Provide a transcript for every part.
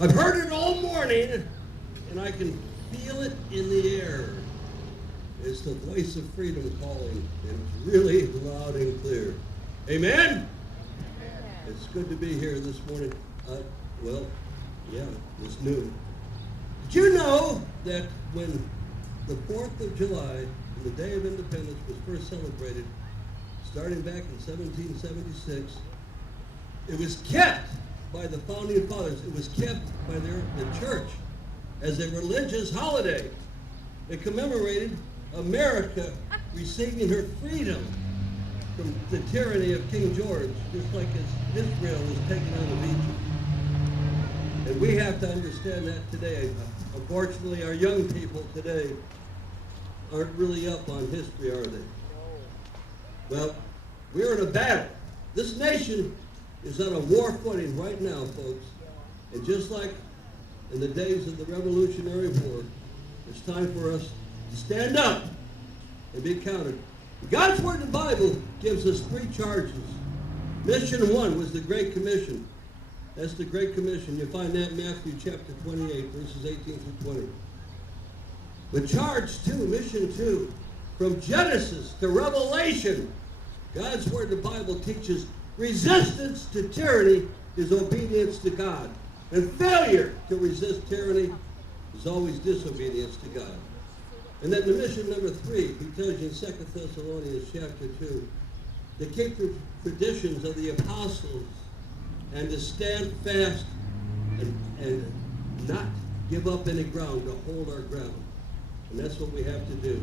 I've heard it all morning, and I can feel it in the air. It's the voice of freedom calling, and it's really loud and clear. Amen? It's good to be here this morning. It's new. Did you know that when the 4th of July, the Day of Independence, was first celebrated, starting back in 1776, it was kept by the Founding Fathers. It was kept by the church as a religious holiday. It commemorated America receiving her freedom from the tyranny of King George, just like as Israel was taken out of Egypt. And we have to understand that today. Unfortunately, our young people today aren't really up on history, are they? Well, we're in a battle. This nation is on a war footing right now, folks. And just like in the days of the Revolutionary War, it's time for us to stand up and be counted. God's Word in the Bible gives us 3 charges. Mission 1 was the Great Commission. That's the Great Commission. You find that in Matthew chapter 28, verses 18 through 20. But charge 2, mission 2, from Genesis to Revelation, God's Word in the Bible teaches resistance to tyranny is obedience to God. And failure to resist tyranny is always disobedience to God. And then the mission number 3, he tells you in 2 Thessalonians chapter 2, to keep the traditions of the apostles and to stand fast and not give up any ground, to hold our ground. And that's what we have to do.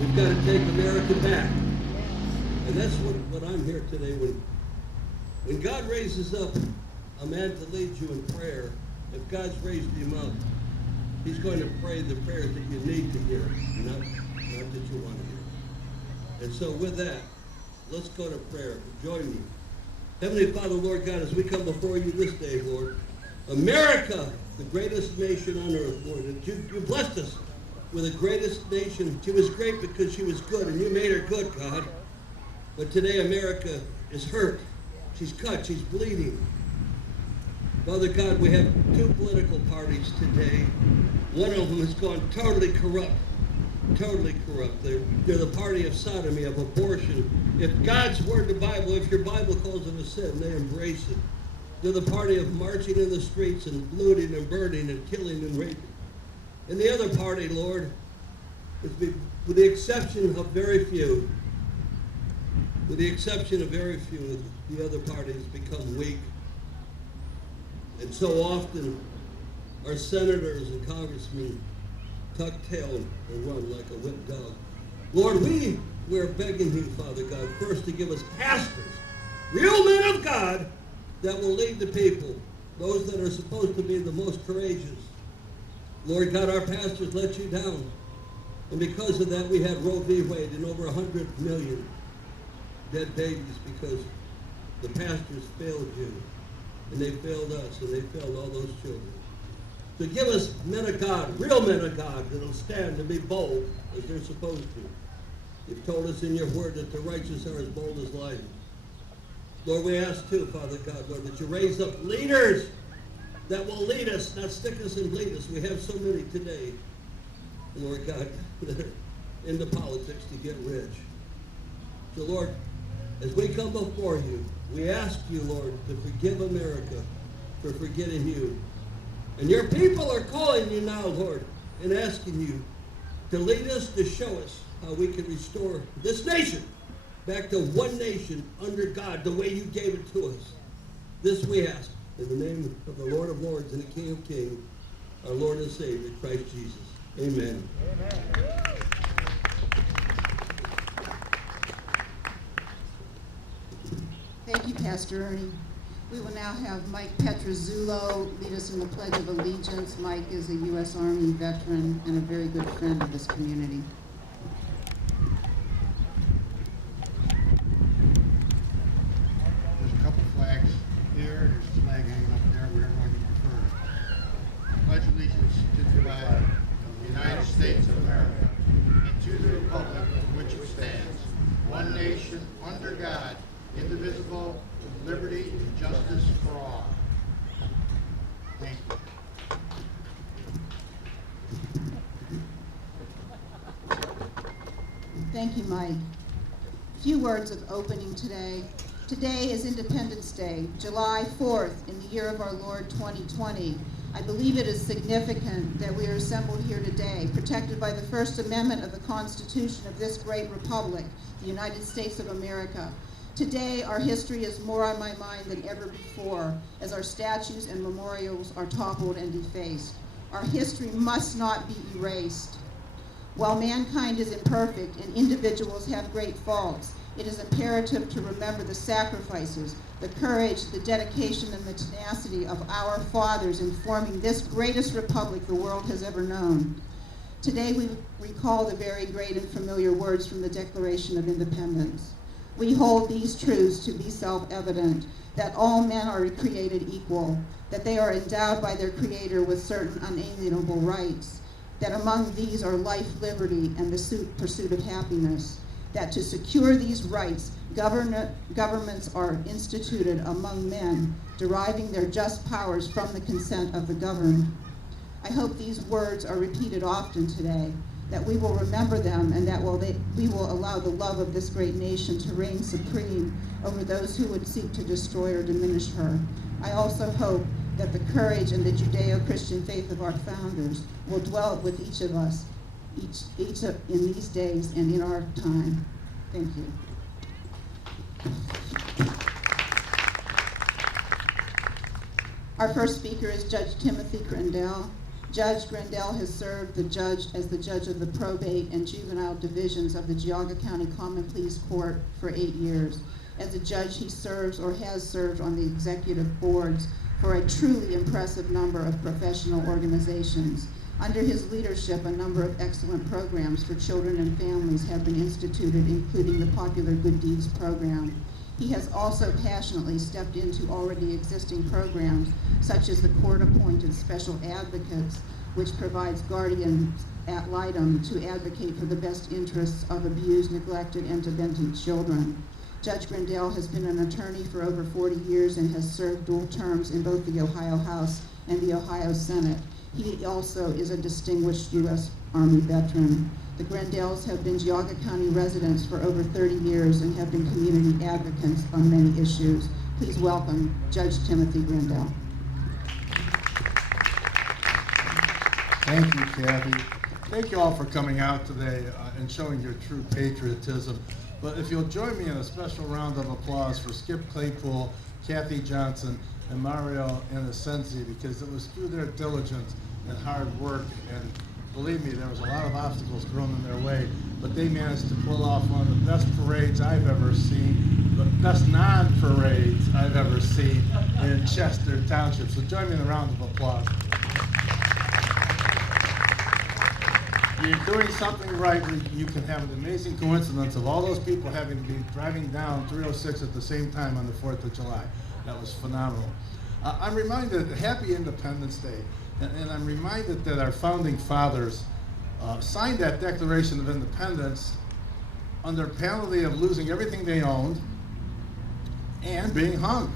We've got to take America back. And that's what I'm here today. When God raises up a man to lead you in prayer, if God's raised him up, he's going to pray the prayers that you need to hear, not that you want to hear. And so with that, let's go to prayer. Join me. Heavenly Father, Lord God, as we come before you this day, Lord, America, the greatest nation on earth, Lord, and you blessed us with the greatest nation. She was great because she was good, and you made her good, God. But today America is hurt. She's cut. She's bleeding. Father God, we have 2 political parties today. One of them has gone totally corrupt. Totally corrupt. They're the party of sodomy, of abortion. If God's Word, the Bible, if your Bible calls it a sin, they embrace it. They're the party of marching in the streets and looting and burning and killing and raping. And the other party, Lord, with the exception of very few, the other parties become weak. And so often, our senators and congressmen tuck tail and run like a whipped dog. Lord, we're begging you, Father God, first to give us pastors, real men of God, that will lead the people, those that are supposed to be the most courageous. Lord God, our pastors let you down. And because of that, we had Roe v. Wade and over 100 million dead babies because the pastors failed you. And they failed us, and they failed all those children. So give us men of God, real men of God, that will stand and be bold as they're supposed to. You've told us in your word that the righteous are as bold as lions. Lord, we ask too, Father God, Lord, that you raise up leaders that will lead us, not stick us and bleed us. We have so many today, Lord God, that are into politics to get rich. So, Lord, as we come before you, we ask you, Lord, to forgive America for forgetting you. And your people are calling you now, Lord, and asking you to lead us, to show us how we can restore this nation back to one nation under God, the way you gave it to us. This we ask in the name of the Lord of Lords and the King of Kings, our Lord and Savior, Christ Jesus. Amen. Amen. Thank you, Pastor Ernie. We will now have Mike Petrozzulo lead us in the Pledge of Allegiance. Mike is a U.S. Army veteran and a very good friend of this community. There's a couple flags here. There's a flag hanging up there. We're going to prefer. I pledge allegiance to the flag of the United States of America and to the republic for which it stands, one nation, under God, indivisible, with liberty and justice for all. Thank you. Thank you, Mike. Few words of opening today. Today is Independence Day, July 4th, in the year of our Lord 2020. I believe it is significant that we are assembled here today, protected by the First Amendment of the Constitution of this great republic, the United States of America. Today, our history is more on my mind than ever before, as our statues and memorials are toppled and defaced. Our history must not be erased. While mankind is imperfect and individuals have great faults, it is imperative to remember the sacrifices, the courage, the dedication, and the tenacity of our fathers in forming this greatest republic the world has ever known. Today we recall the very great and familiar words from the Declaration of Independence. We hold these truths to be self-evident, that all men are created equal, that they are endowed by their Creator with certain unalienable rights, that among these are life, liberty, and the pursuit of happiness, that to secure these rights, governments are instituted among men, deriving their just powers from the consent of the governed. I hope these words are repeated often today, that we will remember them, and that we will allow the love of this great nation to reign supreme over those who would seek to destroy or diminish her. I also hope that the courage and the Judeo-Christian faith of our founders will dwell with each of us, in these days and in our time. Thank you. Our first speaker is Judge Timothy Grandel. Judge Grandel has served as the judge of the probate and juvenile divisions of the Geauga County Common Pleas Court for 8 years. As a judge, he serves or has served on the executive boards for a truly impressive number of professional organizations. Under his leadership, a number of excellent programs for children and families have been instituted, including the popular Good Deeds program. He has also passionately stepped into already existing programs, such as the court-appointed special advocates, which provides guardians ad litem to advocate for the best interests of abused, neglected, and demented children. Judge Grandel has been an attorney for over 40 years and has served dual terms in both the Ohio House and the Ohio Senate. He also is a distinguished U.S. Army veteran. The Grandels have been Geauga County residents for over 30 years and have been community advocates on many issues. Please welcome Judge Timothy Grandel. Thank you, Kathy. Thank you all for coming out today and showing your true patriotism. But if you'll join me in a special round of applause for Skip Claypool, Kathy Johnson, and Mario Innocenzi, because it was through their diligence and hard work, and believe me, there was a lot of obstacles thrown in their way, but they managed to pull off one of the best parades I've ever seen, the best non-parades I've ever seen in Chester Township. So join me in a round of applause. You're doing something right when you can have an amazing coincidence of all those people having to be driving down 306 at the same time on the 4th of July. That was phenomenal. I'm reminded, happy Independence Day, and I'm reminded that our founding fathers signed that Declaration of Independence under penalty of losing everything they owned and being hung.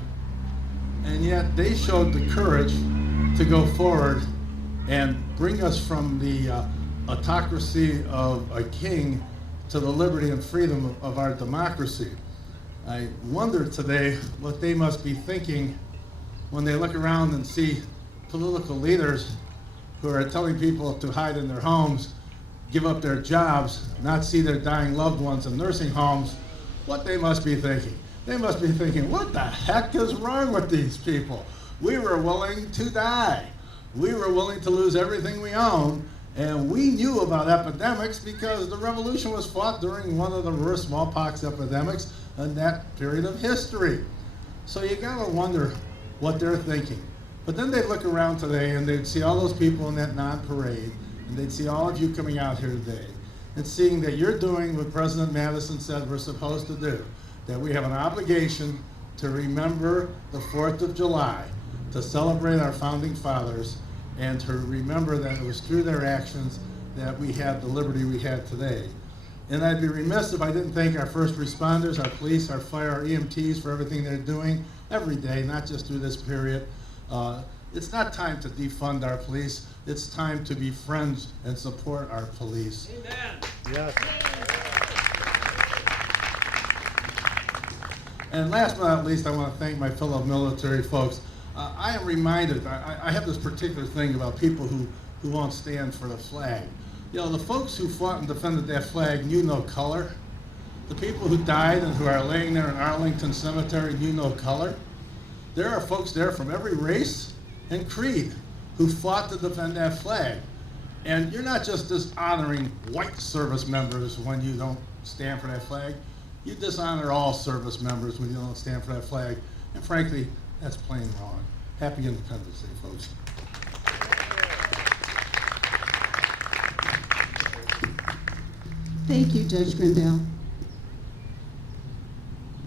And yet they showed the courage to go forward and bring us from the autocracy of a king to the liberty and freedom of our democracy. I wonder today what they must be thinking when they look around and see political leaders who are telling people to hide in their homes, give up their jobs, not see their dying loved ones in nursing homes. What they must be thinking. They must be thinking, what the heck is wrong with these people? We were willing to die. We were willing to lose everything we own. And we knew about epidemics because the revolution was fought during one of the worst smallpox epidemics in that period of history. So you gotta wonder what they're thinking. But then they'd look around today and they'd see all those people in that non-parade, and they'd see all of you coming out here today, and seeing that you're doing what President Madison said we're supposed to do, that we have an obligation to remember the 4th of July, to celebrate our founding fathers, and to remember that it was through their actions that we had the liberty we had today. And I'd be remiss if I didn't thank our first responders, our police, our fire, our EMTs for everything they're doing every day, not just through this period. It's not time to defund our police. It's time to be friends and support our police. Yes. And last but not least, I want to thank my fellow military folks. I am reminded, I have this particular thing about people who won't stand for the flag. You know, the folks who fought and defended that flag knew no color. The people who died and who are laying there in Arlington Cemetery knew no color. There are folks there from every race and creed who fought to defend that flag. And you're not just dishonoring white service members when you don't stand for that flag. You dishonor all service members when you don't stand for that flag. And frankly, that's plain wrong. Happy Independence Day, folks. Thank you, Judge Grindell.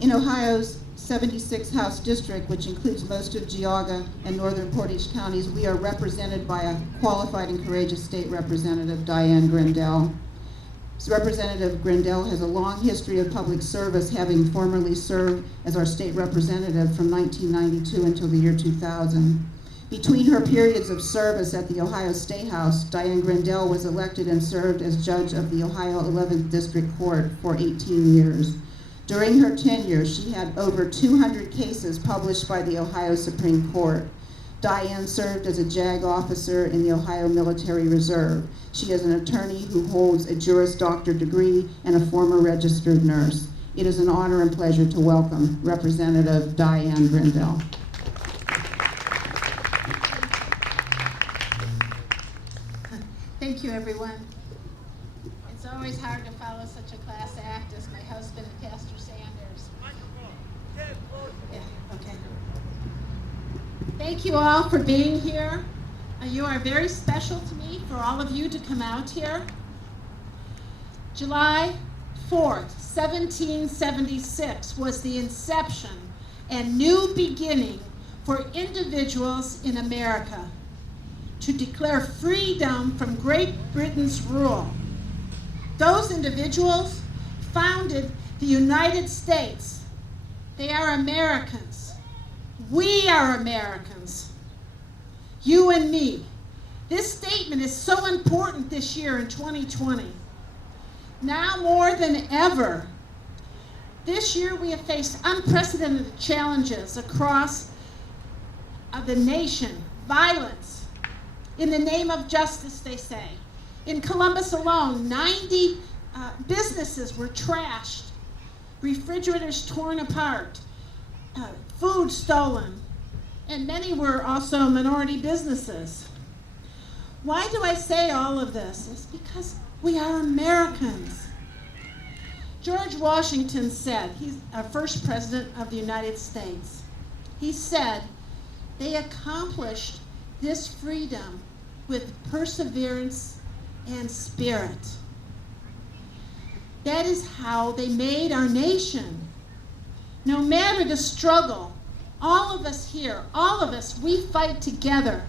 In Ohio's 76 House District, which includes most of Geauga and northern Portage counties, we are represented by a qualified and courageous state representative, Diane Grindell. Representative Grindell has a long history of public service, having formerly served as our state representative from 1992 until the year 2000. Between her periods of service at the Ohio State House, Diane Grindell was elected and served as judge of the Ohio 11th District Court for 18 years. During her tenure, she had over 200 cases published by the Ohio Supreme Court. Diane served as a JAG officer in the Ohio Military Reserve. She is an attorney who holds a Juris Doctor degree and a former registered nurse. It is an honor and pleasure to welcome Representative Diane Grindell. Thank you, everyone. It's always hard to follow such a class act as my husband and Pastor Sanders. Yeah, okay. Thank you all for being here. You are very special to me for all of you to come out here. July 4th, 1776 was the inception and new beginning for individuals in America to declare freedom from Great Britain's rule. Those individuals founded the United States. They are Americans. We are Americans. You and me. This statement is so important this year in 2020. Now more than ever, this year we have faced unprecedented challenges across the nation. Violence in the name of justice, they say. In Columbus alone, 90 businesses were trashed, refrigerators torn apart, food stolen, and many were also minority businesses. Why do I say all of this? It's because we are Americans. George Washington said, he's our first president of the United States. He said, they accomplished this freedom with perseverance and spirit. That is how they made our nation. No matter the struggle, all of us here, all of us, we fight together.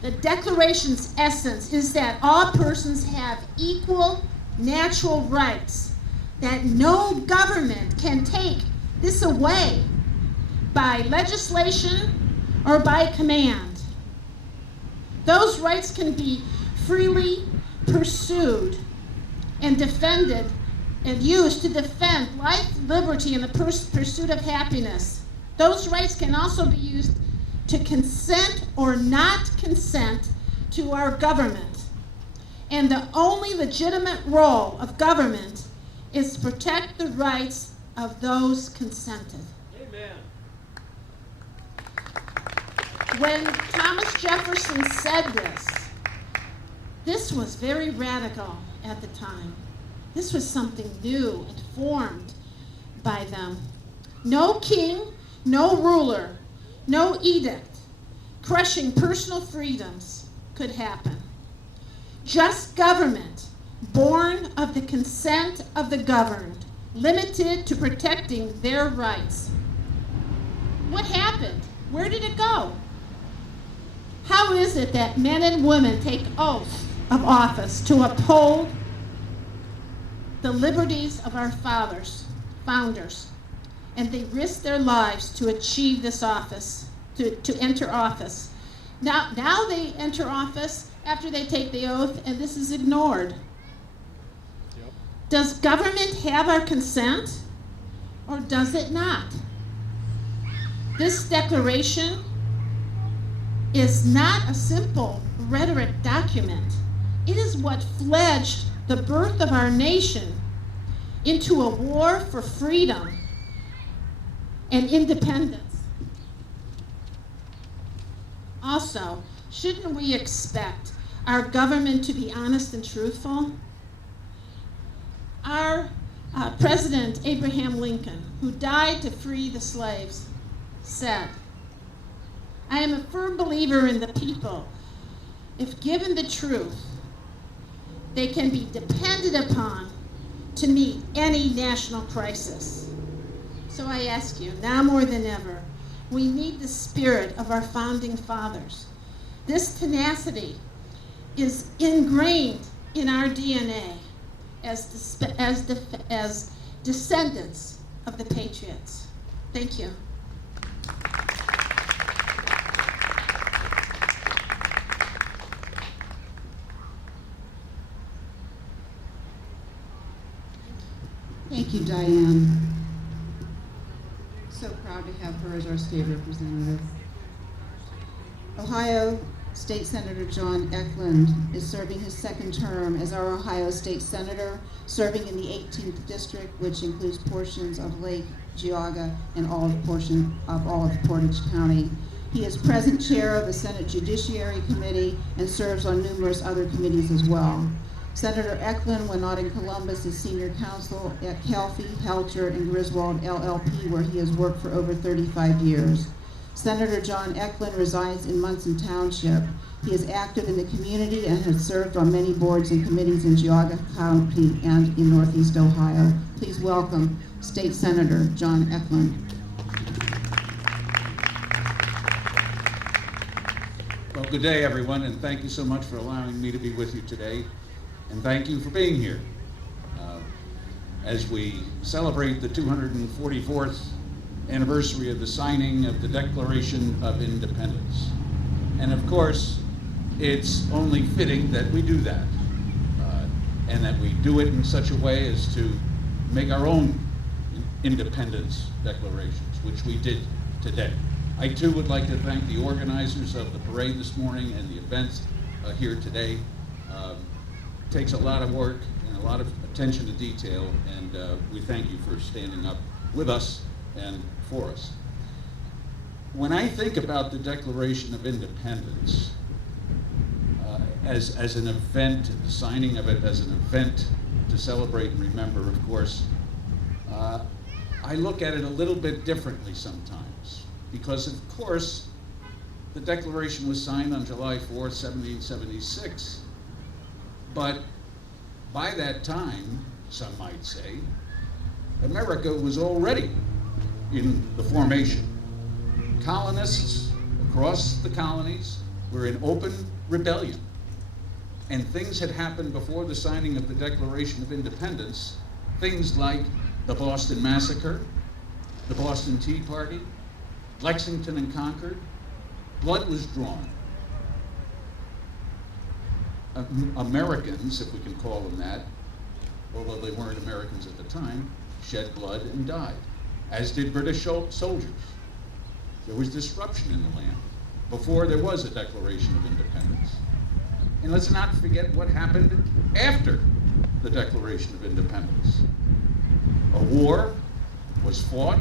The Declaration's essence is that all persons have equal natural rights, that no government can take this away by legislation or by command. Those rights can be freely pursued and defended and used to defend life, liberty, and the pursuit of happiness. Those rights can also be used to consent or not consent to our government. And the only legitimate role of government is to protect the rights of those consented. Amen. When Thomas Jefferson said this was very radical at the time. This was something new and formed by them. No king, no ruler, no edict crushing personal freedoms could happen. Just government, born of the consent of the governed, limited to protecting their rights. What happened? Where did it go? How is it that men and women take oaths of office to uphold the liberties of our founders? and they risked their lives to achieve this office, to enter office. Now they enter office after they take the oath, and this is ignored. Yep. Does government have our consent, or does it not? This declaration is not a simple rhetoric document. It is what fledged the birth of our nation into a war for freedom and independence. Also, shouldn't we expect our government to be honest and truthful? Our President Abraham Lincoln, who died to free the slaves, said, "I am a firm believer in the people. If given the truth, they can be depended upon to meet any national crisis." So I ask you, now more than ever, we need the spirit of our founding fathers. This tenacity is ingrained in our DNA as descendants of the patriots. Thank you. Thank you, Diane. So proud to have her as our state representative. Ohio State Senator John Eklund is serving his second term as our Ohio State Senator, serving in the 18th District, which includes portions of Lake Geauga and all of Portage County. He is present chair of the Senate Judiciary Committee and serves on numerous other committees as well. Senator Eklund, when not in Columbus, is senior counsel at Kelfie, Helcher, and Griswold LLP, where he has worked for over 35 years. Senator John Eklund resides in Munson Township. He is active in the community and has served on many boards and committees in Geauga County and in Northeast Ohio. Please welcome State Senator John Eklund. Well, good day, everyone, and thank you so much for allowing me to be with you today. And thank you for being here as we celebrate the 244th anniversary of the signing of the Declaration of Independence. And of course, it's only fitting that we do that, and that we do it in such a way as to make our own independence declarations, which we did today. I too would like to thank the organizers of the parade this morning and the events here today. It takes a lot of work and a lot of attention to detail, and we thank you for standing up with us and for us. When I think about the Declaration of Independence as an event, the signing of it as an event to celebrate and remember, of course, I look at it a little bit differently sometimes, because of course the Declaration was signed on July 4th, 1776, but by that time, some might say, America was already in the formation. Colonists across the colonies were in open rebellion, and things had happened before the signing of the Declaration of Independence, things like the Boston Massacre, the Boston Tea Party, Lexington and Concord. Blood was drawn. Americans, if we can call them that, although they weren't Americans at the time, shed blood and died, as did British soldiers. There was disruption in the land before there was a Declaration of Independence. And let's not forget what happened after the Declaration of Independence. A war was fought,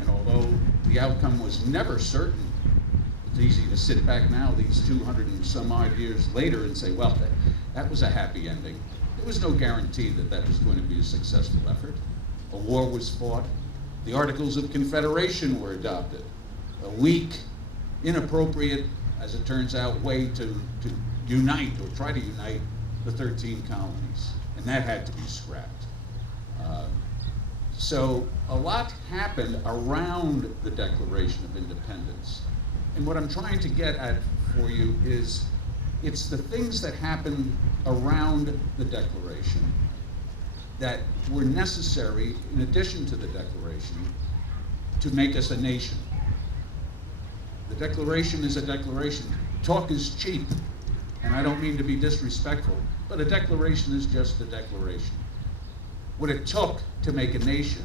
and although the outcome was never certain, it's easy to sit back now, these 200 and some odd years later, and say, well, that was a happy ending. There was no guarantee that that was going to be a successful effort. A war was fought. The Articles of Confederation were adopted. A weak, inappropriate, as it turns out, way to unite or try to unite the 13 colonies. And that had to be scrapped. So a lot happened around the Declaration of Independence. And what I'm trying to get at for you is, it's the things that happened around the Declaration that were necessary, in addition to the Declaration, to make us a nation. The Declaration is a declaration. Talk is cheap, and I don't mean to be disrespectful, but a declaration is just a declaration. What it took to make a nation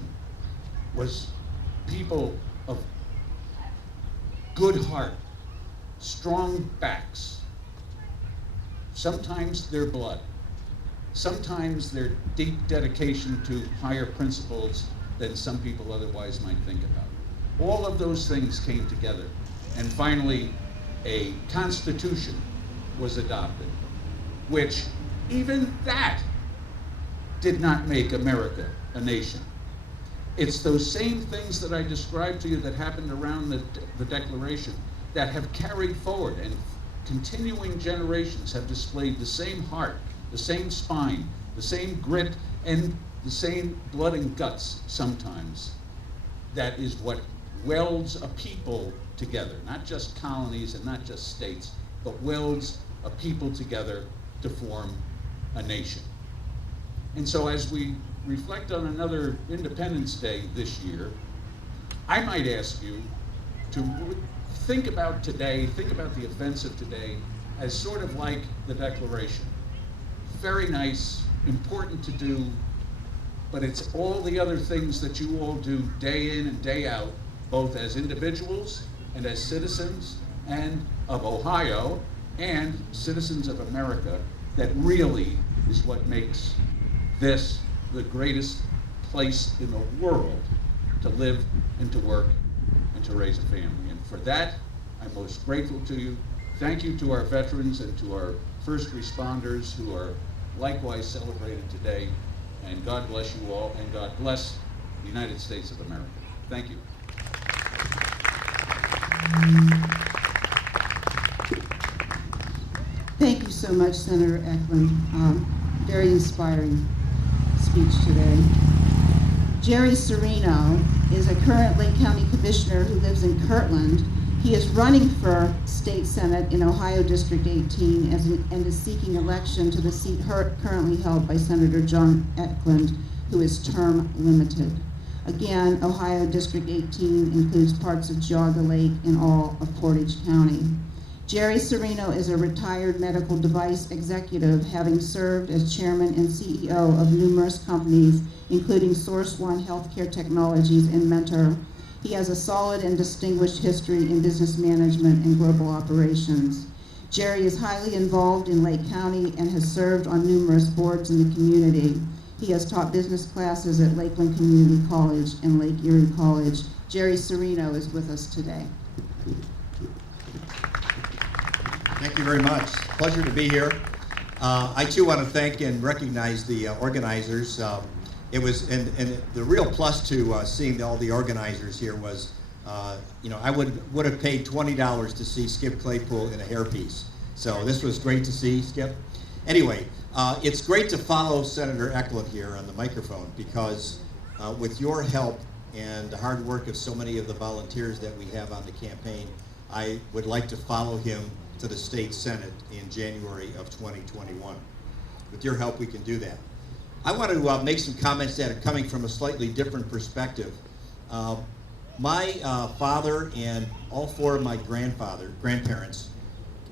was people of good heart, strong backs, sometimes their blood, sometimes their deep dedication to higher principles than some people otherwise might think about. All of those things came together, and finally a constitution was adopted, which even that did not make America a nation. It's those same things that I described to you that happened around the Declaration that have carried forward, and continuing generations have displayed the same heart, the same spine, the same grit, and the same blood and guts sometimes. That is what welds a people together, not just colonies and not just states, but welds a people together to form a nation. And so as we reflect on another Independence Day this year, I might ask you to think about today, think about the events of today as sort of like the Declaration. Very nice, important to do, but it's all the other things that you all do day in and day out, both as individuals and as citizens and of Ohio and citizens of America, that really is what makes this the greatest place in the world to live and to work and to raise a family. And for that, I'm most grateful to you. Thank you to our veterans and to our first responders who are likewise celebrated today. And God bless you all, and God bless the United States of America. Thank you. Thank you so much, Senator Eklund. Very inspiring speech today. Jerry Serino is a current Lake County Commissioner who lives in Kirtland. He is running for State Senate in Ohio District 18 and is seeking election to the seat currently held by Senator John Eklund, who is term limited. Again, Ohio District 18 includes parts of Geauga Lake and all of Portage County. Jerry Serino is a retired medical device executive, having served as chairman and CEO of numerous companies, including Source One Healthcare Technologies and Mentor. He has a solid and distinguished history in business management and global operations. Jerry is highly involved in Lake County and has served on numerous boards in the community. He has taught business classes at Lakeland Community College and Lake Erie College. Jerry Serino is with us today. Thank you very much. Pleasure to be here. I too want to thank and recognize the organizers. It was, and the real plus to seeing all the organizers here was, I would have paid $20 to see Skip Claypool in a hairpiece. So this was great to see, Skip. Anyway, it's great to follow Senator Eklund here on the microphone, because with your help and the hard work of so many of the volunteers that we have on the campaign, I would like to follow him to the state senate in January of 2021. With your help, we can do that. I want to make some comments that are coming from a slightly different perspective. My father and all four of my grandparents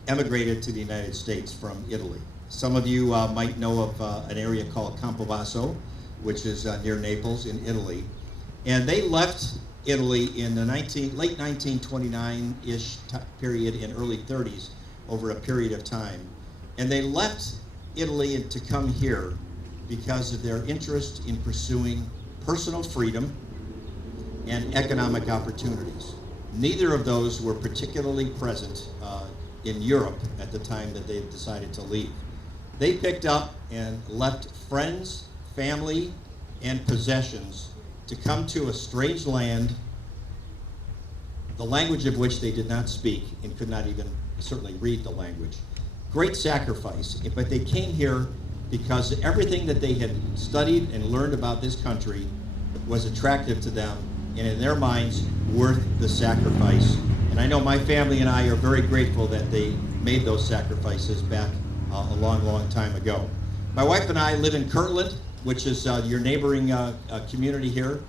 emigrated to the United States from Italy. Some of you might know of an area called Campobasso, which is near Naples in Italy. And they left Italy in the late 1929-ish period and early 30s, over a period of time. And they left Italy to come here because of their interest in pursuing personal freedom and economic opportunities. Neither of those were particularly present in Europe at the time that they decided to leave. They picked up and left friends, family, and possessions to come to a strange land, the language of which they did not speak and could not even certainly read the language. Great sacrifice, but they came here because everything that they had studied and learned about this country was attractive to them, and in their minds, worth the sacrifice. And I know my family and I are very grateful that they made those sacrifices back a long, long time ago. My wife and I live in Kirtland, which is your neighboring community here.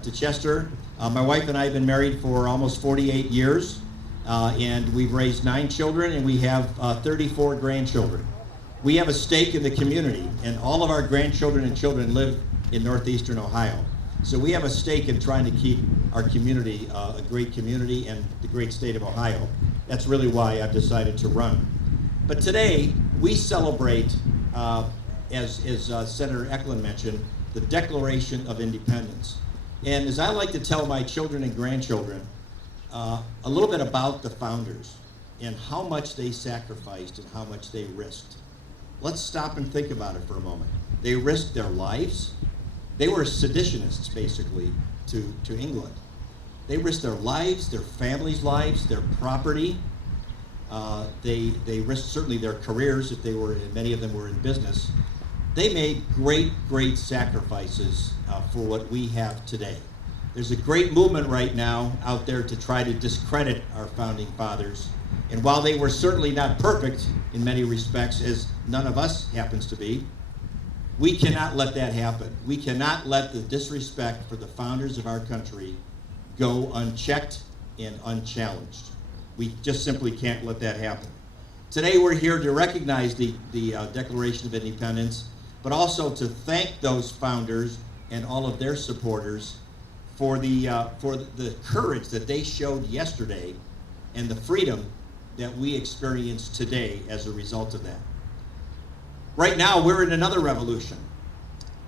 to Chester. My wife and I have been married for almost 48 years, and we've raised 9 children, and we have 34 grandchildren. We have a stake in the community, and all of our grandchildren and children live in northeastern Ohio. So we have a stake in trying to keep our community a great community and the great state of Ohio. That's really why I've decided to run. But today, we celebrate, as Senator Eklund mentioned, the Declaration of Independence. And as I like to tell my children and grandchildren, a little bit about the founders and how much they sacrificed and how much they risked. Let's stop and think about it for a moment. They risked their lives. They were seditionists, basically, to England. They risked their lives, their families' lives, their property. They risked certainly their careers if they were, many of them were in business. They made great sacrifices for what we have today. There's a great movement right now out there to try to discredit our founding fathers. And while they were certainly not perfect in many respects, as none of us happens to be, we cannot let that happen. We cannot let the disrespect for the founders of our country go unchecked and unchallenged. We just simply can't let that happen. Today we're here to recognize the Declaration of Independence, but also to thank those founders and all of their supporters for the courage that they showed yesterday and the freedom that we experience today as a result of that. Right now, we're in another revolution.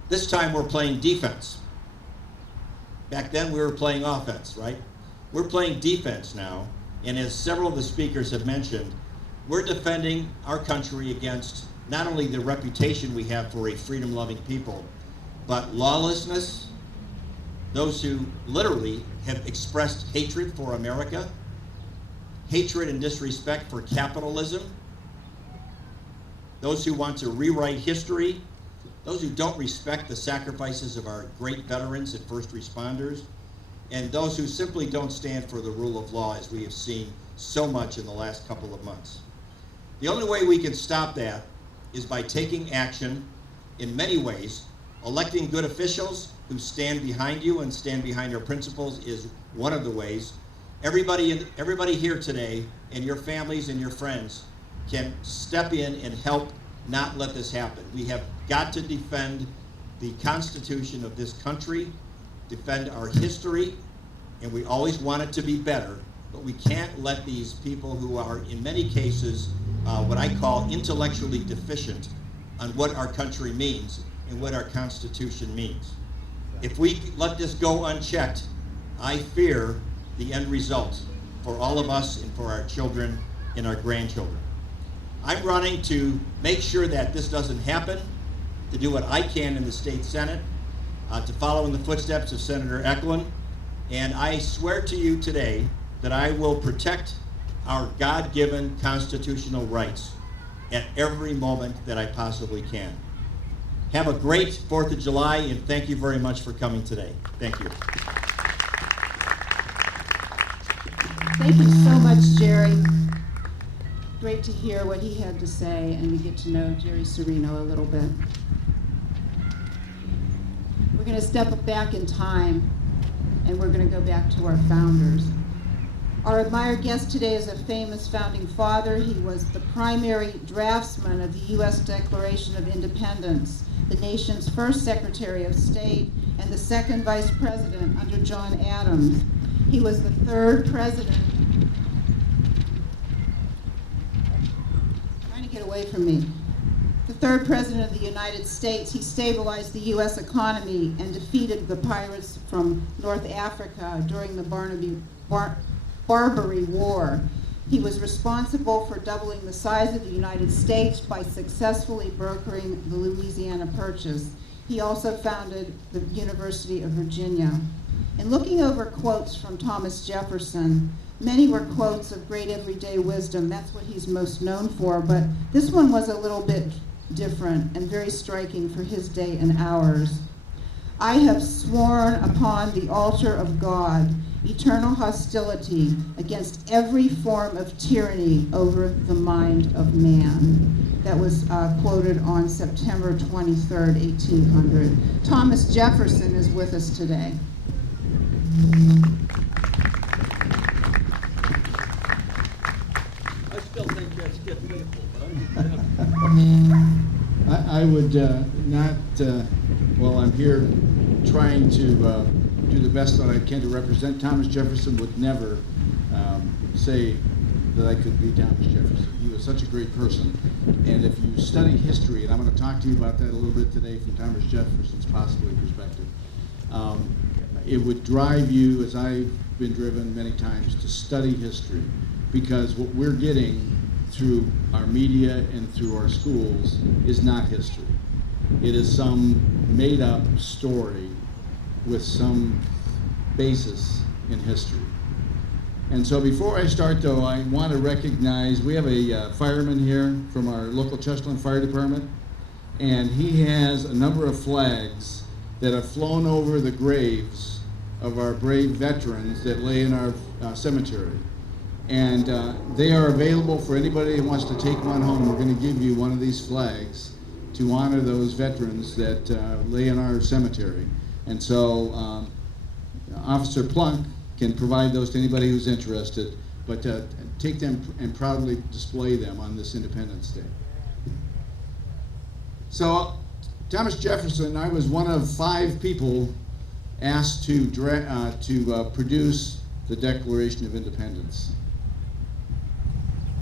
This time, we're playing defense. Back then, we were playing offense, right? We're playing defense now, and as several of the speakers have mentioned, we're defending our country against not only the reputation we have for a freedom-loving people, but lawlessness, those who literally have expressed hatred for America, hatred and disrespect for capitalism, those who want to rewrite history, those who don't respect the sacrifices of our great veterans and first responders, and those who simply don't stand for the rule of law, as we have seen so much in the last couple of months. The only way we can stop that is by taking action in many ways. Electing good officials who stand behind you and stand behind your principles is one of the ways. Everybody here today, and your families and your friends, can step in and help not let this happen. We have got to defend the Constitution of this country, defend our history, and we always want it to be better, but we can't let these people who are, in many cases, what I call intellectually deficient on what our country means and what our Constitution means. If we let this go unchecked, I fear the end result for all of us and for our children and our grandchildren. I'm running to make sure that this doesn't happen, to do what I can in the state Senate, to follow in the footsteps of Senator Eklund, and I swear to you today that I will protect our God-given constitutional rights at every moment that I possibly can. Have a great 4th of July, and thank you very much for coming today. Thank you. Thank you so much, Jerry. Great to hear what he had to say and to get to know Jerry Serino a little bit. We're going to step back in time, and we're going to go back to our founders. Our admired guest today is a famous founding father. He was the primary draftsman of the U.S. Declaration of Independence, the nation's first Secretary of State, and the second Vice President under John Adams. He was the third president. Trying to get away from me. The third president of the United States. He stabilized the U.S. economy and defeated the pirates from North Africa during the Barbary War. He was responsible for doubling the size of the United States by successfully brokering the Louisiana Purchase. He also founded the University of Virginia. In looking over quotes from Thomas Jefferson, many were quotes of great everyday wisdom. That's what he's most known for, but this one was a little bit different and very striking for his day and ours. I have sworn upon the altar of God eternal hostility against every form of tyranny over the mind of man. That was quoted on September 23rd, 1800. Thomas Jefferson is with us today. while I'm here trying to do the best that I can to represent Thomas Jefferson, would never say that I could be Thomas Jefferson. He was such a great person. And if you study history, and I'm going to talk to you about that a little bit today from Thomas Jefferson's possibly perspective, it would drive you, as I've been driven many times, to study history. Because what we're getting through our media and through our schools is not history. It is some made-up story with some basis in history. And so before I start, though, I want to recognize, we have a fireman here from our local Chesterland Fire Department, and he has a number of flags that have flown over the graves of our brave veterans that lay in our cemetery. And they are available for anybody who wants to take one home. We're going to give you one of these flags to honor those veterans that lay in our cemetery. And so Officer Plunk can provide those to anybody who's interested, but take them and proudly display them on this Independence Day. So Thomas Jefferson, I was one of 5 people asked to produce the Declaration of Independence.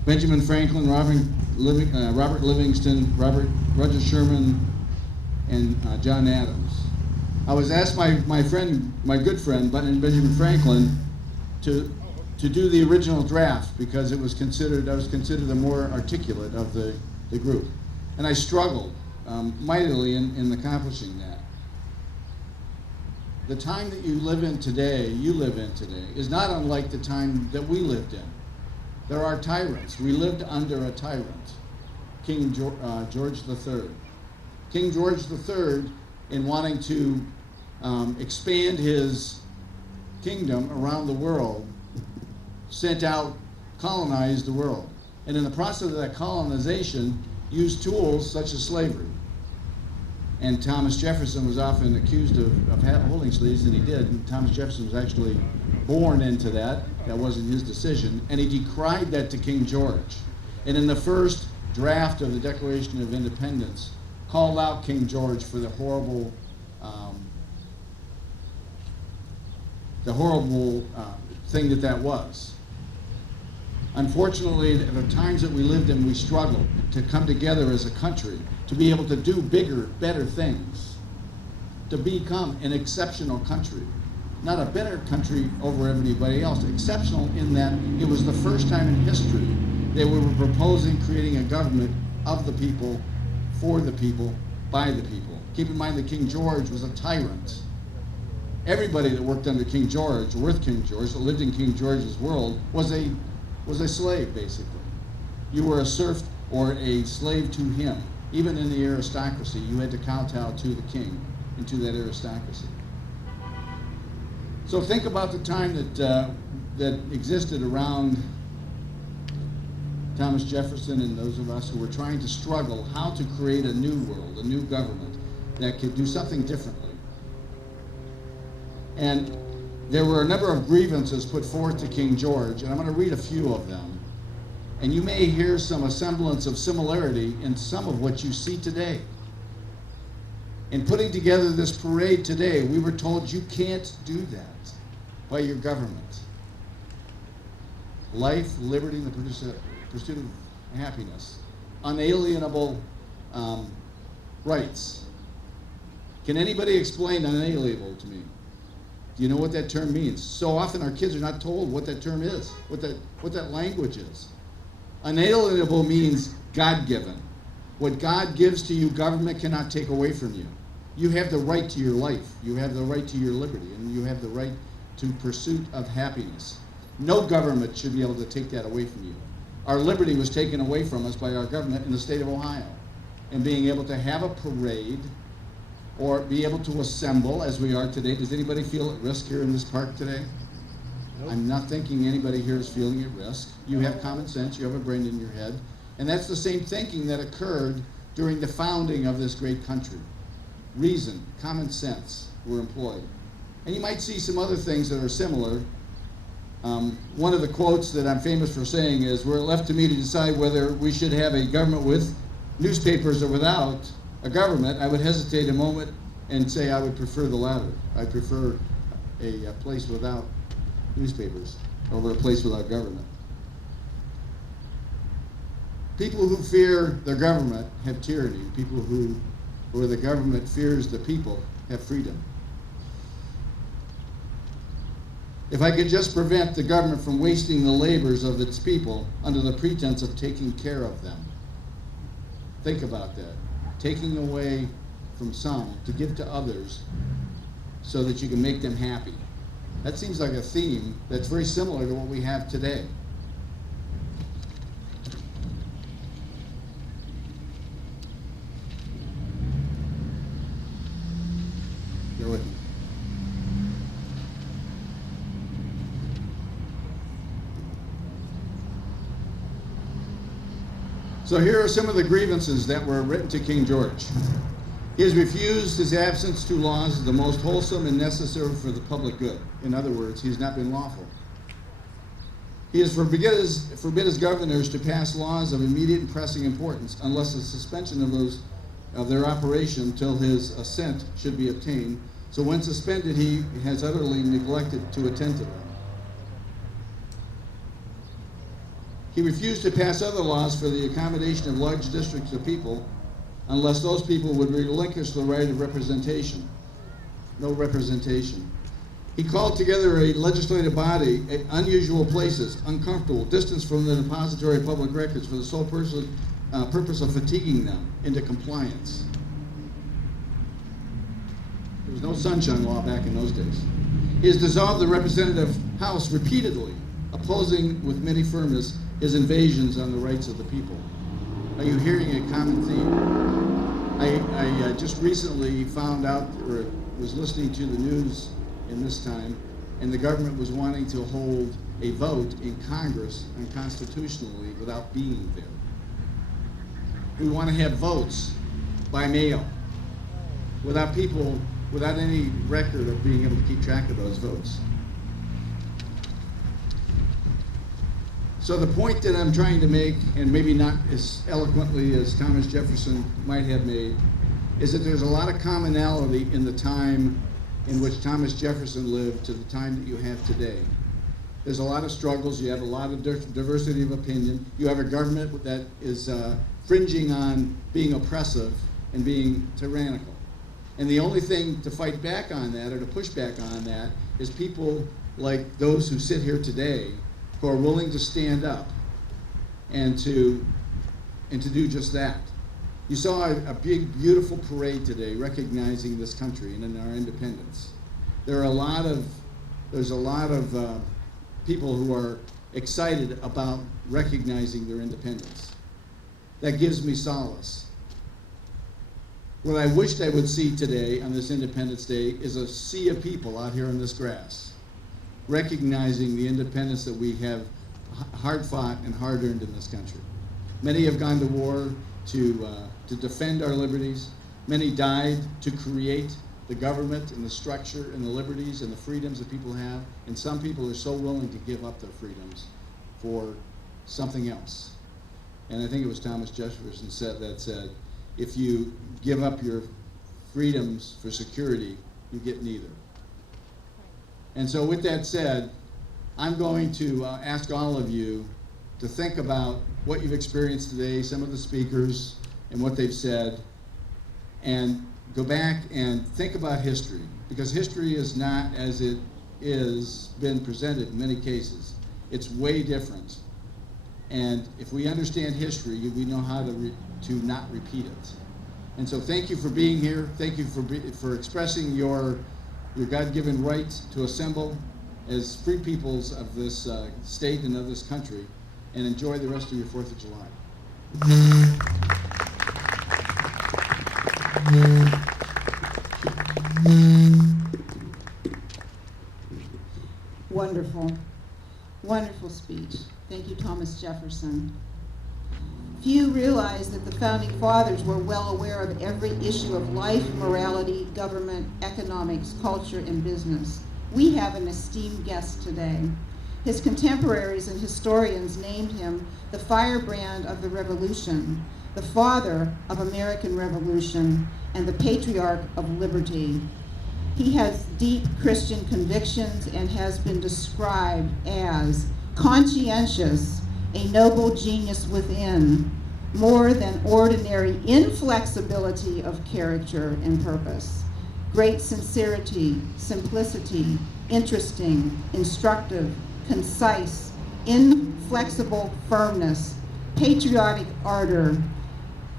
Benjamin Franklin, Robert Livingston, Roger Sherman, and John Adams. I was asked my good friend, Benjamin Franklin, to do the original draft because I was considered the more articulate of the group. And I struggled mightily in accomplishing that. The time that you live in today, is not unlike the time that we lived in. There are tyrants. We lived under a tyrant, King George III. King George III, in wanting to expand his kingdom around the world, colonized the world. And in the process of that colonization, used tools such as slavery. And Thomas Jefferson was often accused of holding slaves, and he did. And Thomas Jefferson was actually born into that. That wasn't his decision. And he decried that to King George. And in the first draft of the Declaration of Independence, called out King George for the horrible thing that was. Unfortunately, at the times that we lived in, we struggled to come together as a country, to be able to do bigger, better things, to become an exceptional country. Not a better country over everybody else, exceptional in that it was the first time in history that we were proposing creating a government of the people, for the people, by the people. Keep in mind that King George was a tyrant. Everybody that worked under King George, or with King George, that lived in King George's world, was a slave, basically. You were a serf or a slave to him. Even in the aristocracy, you had to kowtow to the king and to that aristocracy. So think about the time that existed around Thomas Jefferson and those of us who were trying to struggle how to create a new world, a new government that could do something differently. And there were a number of grievances put forth to King George, and I'm going to read a few of them. And you may hear some semblance of similarity in some of what you see today. In putting together this parade today, we were told you can't do that by your government. Life, liberty, and the pursuit of happiness. Unalienable rights. Can anybody explain unalienable to me? Do you know what that term means? So often our kids are not told what that term is, what that language is. Unalienable means God-given. What God gives to you, government cannot take away from you. You have the right to your life. You have the right to your liberty, and you have the right to pursuit of happiness. No government should be able to take that away from you. Our liberty was taken away from us by our government in the state of Ohio. And being able to have a parade or be able to assemble as we are today. Does anybody feel at risk here in this park today? Nope. I'm not thinking anybody here is feeling at risk. You have common sense, you have a brain in your head. And that's the same thinking that occurred during the founding of this great country. Reason, common sense were employed. And you might see some other things that are similar. One of the quotes that I'm famous for saying is, "We're left to me to decide whether we should have a government with newspapers or without. a government, I would hesitate a moment and say I would prefer the latter. I prefer a place without newspapers over a place without government. People who fear their government have tyranny. People where the government fears the people have freedom. If I could just prevent the government from wasting the labors of its people under the pretense of taking care of them. Think about that. Taking away from some to give to others so that you can make them happy. That seems like a theme that's very similar to what we have today. Bear with me. So here are some of the grievances that were written to King George. He has refused his absence to laws as the most wholesome and necessary for the public good. In other words, he has not been lawful. He has forbid his governors to pass laws of immediate and pressing importance unless a suspension of their operation till his assent should be obtained. So when suspended, he has utterly neglected to attend to them. He refused to pass other laws for the accommodation of large districts of people unless those people would relinquish the right of representation. No representation. He called together a legislative body at unusual places, uncomfortable, distance from the depository of public records for the sole purpose of fatiguing them into compliance. There was no sunshine law back in those days. He has dissolved the representative house repeatedly, opposing with many firmness his invasions on the rights of the people. Are you hearing a common theme? I just recently found out, or was listening to the news in this time, and the government was wanting to hold a vote in Congress unconstitutionally without being there. We want to have votes by mail, without people, without any record of being able to keep track of those votes. So the point that I'm trying to make, and maybe not as eloquently as Thomas Jefferson might have made, is that there's a lot of commonality in the time in which Thomas Jefferson lived to the time that you have today. There's a lot of struggles. You have a lot of diversity of opinion. You have a government that is fringing on being oppressive and being tyrannical. And the only thing to fight back on that, or to push back on that, is people like those who sit here today who are willing to stand up and to do just that. You saw a big, beautiful parade today recognizing this country and in our independence. There's a lot of people who are excited about recognizing their independence. That gives me solace. What I wished I would see today on this Independence Day is a sea of people out here in this grass, recognizing the independence that we have hard fought and hard earned in this country. Many have gone to war to defend our liberties. Many died to create the government and the structure and the liberties and the freedoms that people have. And some people are so willing to give up their freedoms for something else. And I think it was Thomas Jefferson said, if you give up your freedoms for security, you get neither. And so with that said, I'm going to ask all of you to think about what you've experienced today, some of the speakers and what they've said, and go back and think about history, because history is not as it is been presented in many cases. It's way different. And if we understand history, we know how to not repeat it. And so thank you for being here. Thank you for expressing your God-given right to assemble as free peoples of this state and of this country, and enjoy the rest of your 4th of July. Wonderful, wonderful speech. Thank you, Thomas Jefferson. Few realize that the Founding Fathers were well aware of every issue of life, morality, government, economics, culture, and business. We have an esteemed guest today. His contemporaries and historians named him the firebrand of the Revolution, the father of American Revolution and the patriarch of liberty. He has deep Christian convictions and has been described as conscientious, a noble genius within, more than ordinary inflexibility of character and purpose, great sincerity, simplicity, interesting, instructive, concise, inflexible firmness, patriotic ardor,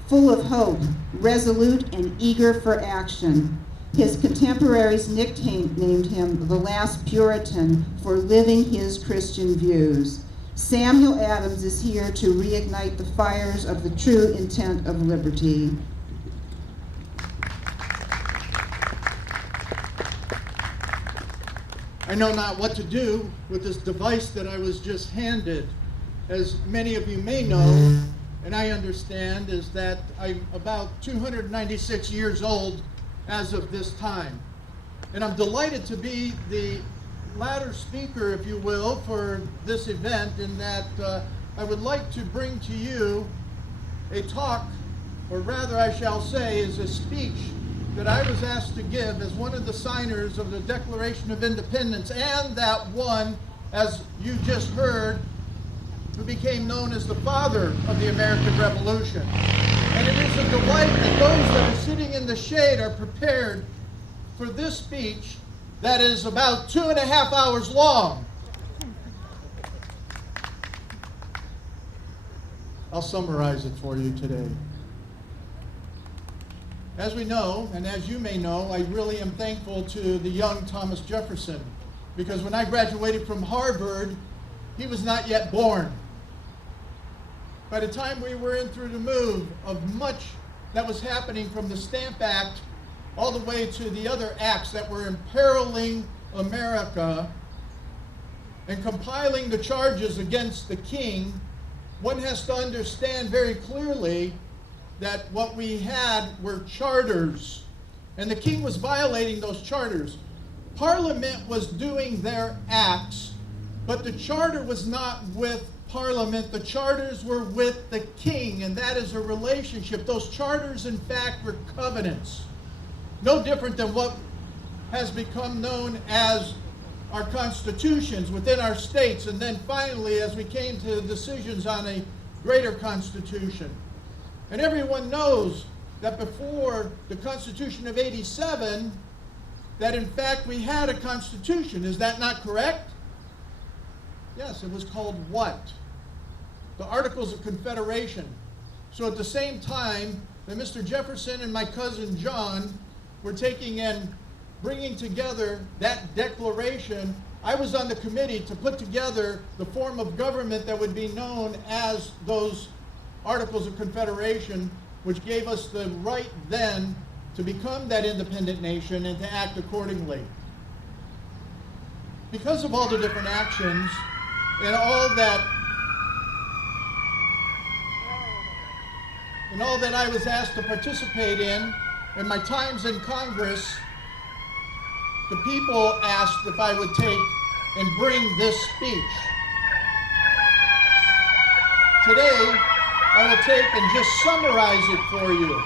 full of hope, resolute and eager for action. His contemporaries nicknamed him the last Puritan for living his Christian views. Samuel Adams is here to reignite the fires of the true intent of liberty. I know not what to do with this device that I was just handed. As many of you may know, and I understand, is that I'm about 296 years old as of this time. And I'm delighted to be the latter speaker, if you will, for this event, in that I would like to bring to you a talk, or rather I shall say is a speech that I was asked to give as one of the signers of the Declaration of Independence, and that one, as you just heard, who became known as the father of the American Revolution. And it is a delight that those that are sitting in the shade are prepared for this speech that is about 2.5 hours long. I'll summarize it for you today. As we know, and as you may know, I really am thankful to the young Thomas Jefferson, because when I graduated from Harvard, he was not yet born. By the time we were in through the move of much that was happening from the Stamp Act all the way to the other acts that were imperiling America and compiling the charges against the king, one has to understand very clearly that what we had were charters, and the king was violating those charters. Parliament was doing their acts, but the charter was not with Parliament. The charters were with the king, and that is a relationship. Those charters, in fact, were covenants. No different than what has become known as our constitutions within our states, and then finally, as we came to decisions on a greater constitution. And everyone knows that before the Constitution of '87, that in fact we had a constitution. Is that not correct? Yes, it was called what? The Articles of Confederation. So at the same time that Mr. Jefferson and my cousin John were taking and bringing together that declaration, I was on the committee to put together the form of government that would be known as those Articles of Confederation, which gave us the right then to become that independent nation and to act accordingly. Because of all the different actions and all that I was asked to participate in my times in Congress, the people asked if I would take and bring this speech. Today, I will take and just summarize it for you.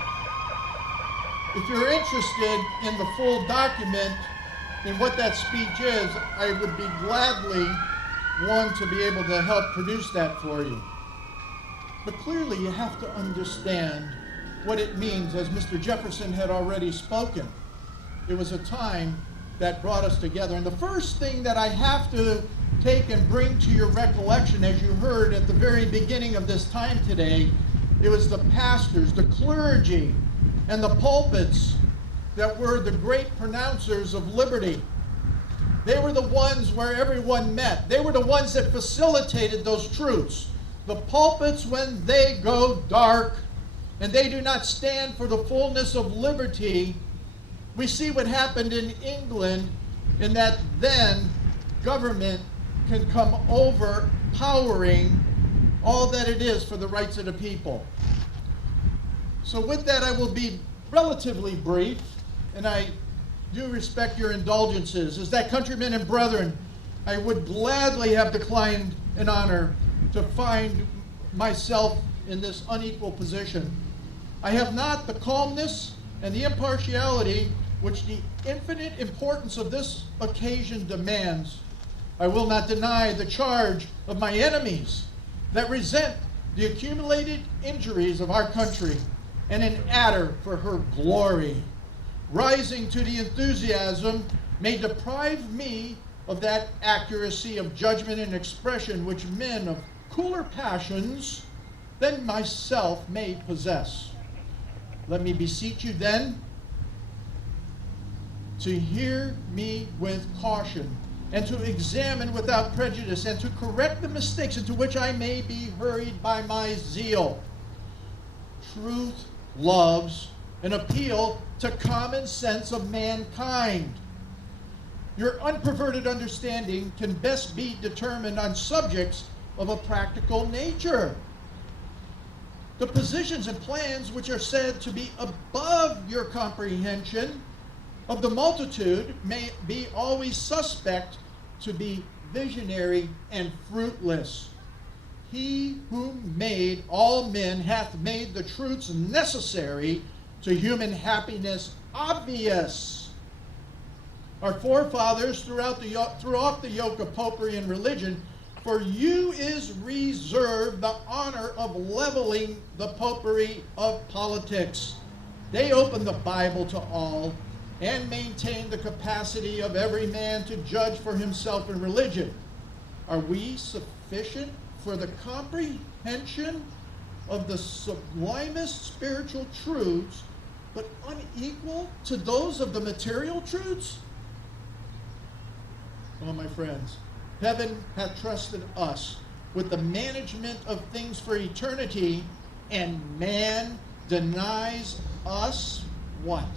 If you're interested in the full document and what that speech is, I would be gladly one to be able to help produce that for you. But clearly you have to understand what it means, as Mr. Jefferson had already spoken. It was a time that brought us together. And the first thing that I have to take and bring to your recollection, as you heard at the very beginning of this time today, it was the pastors, the clergy, and the pulpits that were the great pronouncers of liberty. They were the ones where everyone met. They were the ones that facilitated those truths. The pulpits, when they go dark and they do not stand for the fullness of liberty, we see what happened in England, in that then government can come overpowering all that it is for the rights of the people. So with that, I will be relatively brief, and I do respect your indulgences. As that countrymen and brethren, I would gladly have declined an honor to find myself in this unequal position. I have not the calmness and the impartiality which the infinite importance of this occasion demands. I will not deny the charge of my enemies that resent the accumulated injuries of our country and an adder for her glory, rising to the enthusiasm, may deprive me of that accuracy of judgment and expression which men of cooler passions than myself may possess. Let me beseech you then to hear me with caution, and to examine without prejudice, and to correct the mistakes into which I may be hurried by my zeal. Truth loves an appeal to common sense of mankind. Your unperverted understanding can best be determined on subjects of a practical nature. The positions and plans which are said to be above your comprehension of the multitude may be always suspect to be visionary and fruitless. He who made all men hath made the truths necessary to human happiness obvious. Our forefathers threw off the yoke of popery and religion. For you is reserved the honor of leveling the popery of politics. They opened the Bible to all and maintain the capacity of every man to judge for himself in religion. Are we sufficient for the comprehension of the sublimest spiritual truths, but unequal to those of the material truths? Oh, my friends, heaven hath trusted us with the management of things for eternity, and man denies us what?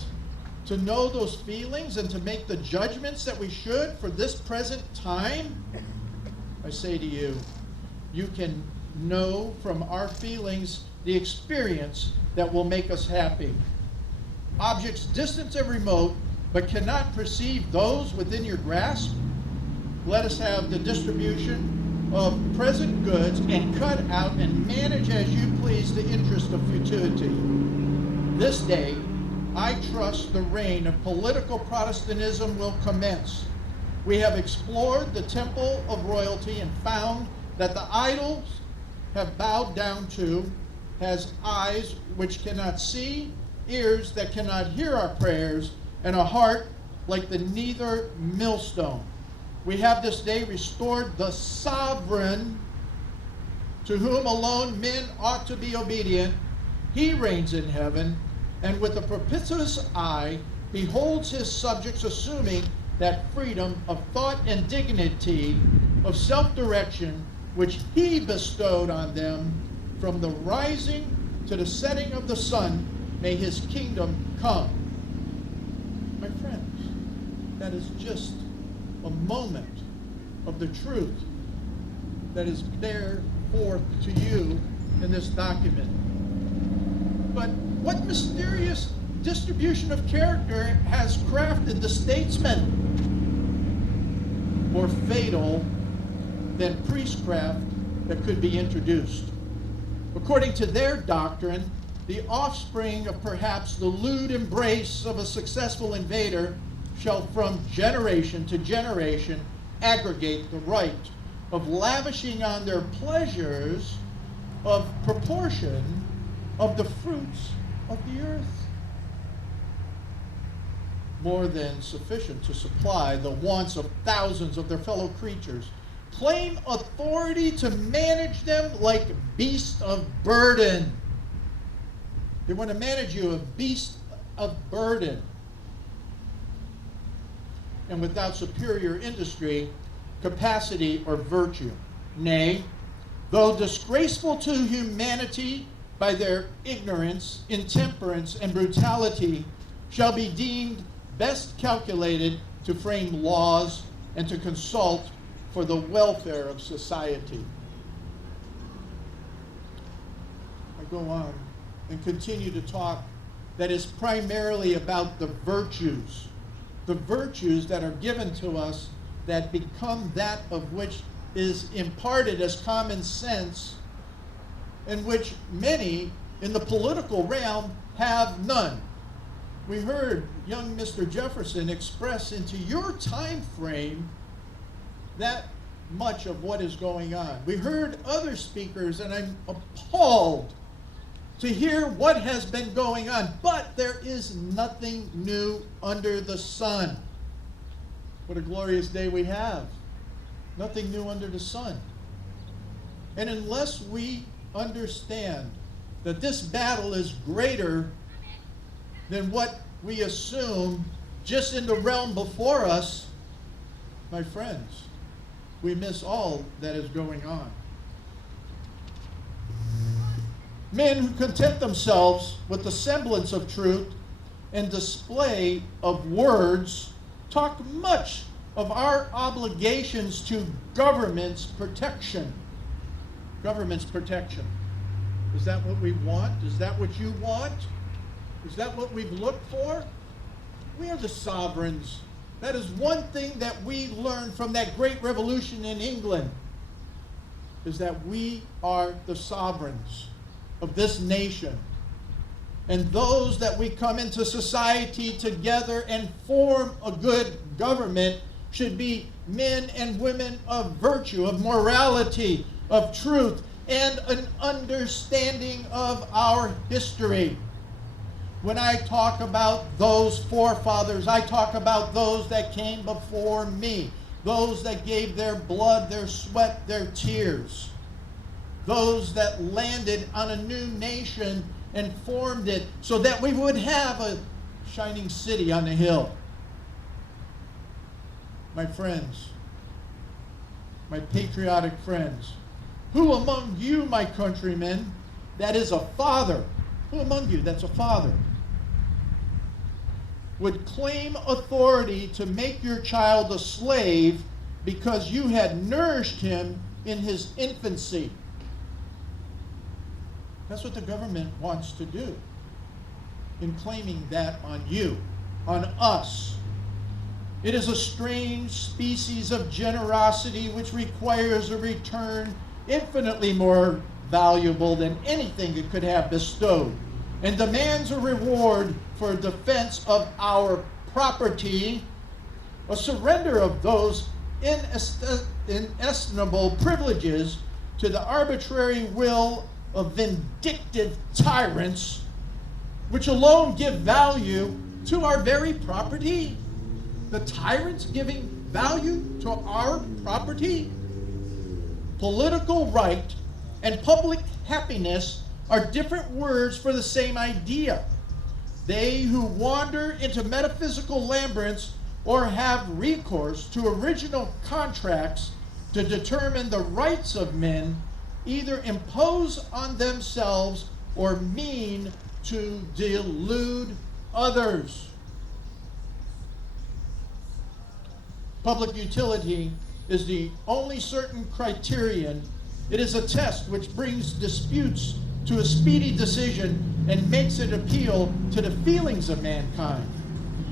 To know those feelings and to make the judgments that we should for this present time? I say to you, you can know from our feelings the experience that will make us happy. Objects distant and remote, but cannot perceive those within your grasp. Let us have the distribution of present goods and cut out and manage as you please the interest of futurity. This day, I trust the reign of political Protestantism will commence. We have explored the temple of royalty and found that the idols have bowed down to has eyes which cannot see, ears that cannot hear our prayers, and a heart like the nether millstone. We have this day restored the sovereign to whom alone men ought to be obedient. He reigns in heaven, and with a propitious eye beholds his subjects, assuming that freedom of thought and dignity of self-direction which he bestowed on them from the rising to the setting of the sun. May his kingdom come. My friends, that is just a moment of the truth that is there forth to you in this document. But what mysterious distribution of character has crafted the statesman? More fatal than priestcraft that could be introduced. According to their doctrine, the offspring of perhaps the lewd embrace of a successful invader shall from generation to generation aggregate the right of lavishing on their pleasures of proportion of the fruits of the earth, more than sufficient to supply the wants of thousands of their fellow creatures, claim authority to manage them like beasts of burden. They want to manage you, a beast of burden, and without superior industry, capacity, or virtue. Nay, though disgraceful to humanity by their ignorance, intemperance, and brutality, shall be deemed best calculated to frame laws and to consult for the welfare of society. I go on and continue to talk that is primarily about the virtues that are given to us that become that of which is imparted as common sense in which many in the political realm have none. We heard young Mr. Jefferson express into your time frame that much of what is going on. We heard other speakers, and I'm appalled to hear what has been going on, but there is nothing new under the sun. What a glorious day we have. Nothing new under the sun. And unless we understand that this battle is greater than what we assume just in the realm before us, my friends, we miss all that is going on. Men who content themselves with the semblance of truth and display of words talk much of our obligations to government's protection. Government's protection. Is that what we want? Is that what you want? Is that what we've looked for? We are the sovereigns. That is one thing that we learned from that great revolution in England, is that we are the sovereigns of this nation. And those that we come into society together and form a good government should be men and women of virtue, of morality, of truth, and an understanding of our history. When I talk about those forefathers, I talk about those that came before me, those that gave their blood, their sweat, their tears, those that landed on a new nation and formed it so that we would have a shining city on the hill. My friends, my patriotic friends, who among you, my countrymen, that is a father, who among you that's a father, would claim authority to make your child a slave because you had nourished him in his infancy? That's what the government wants to do in claiming that on you, on us. It is a strange species of generosity which requires a return infinitely more valuable than anything it could have bestowed, and demands a reward for defense of our property, a surrender of those inestimable privileges to the arbitrary will of vindictive tyrants, which alone give value to our very property. The tyrants giving value to our property. Political right and public happiness are different words for the same idea. They who wander into metaphysical labyrinths or have recourse to original contracts to determine the rights of men either impose on themselves or mean to delude others. Public utility is the only certain criterion. It is a test which brings disputes to a speedy decision and makes it appeal to the feelings of mankind.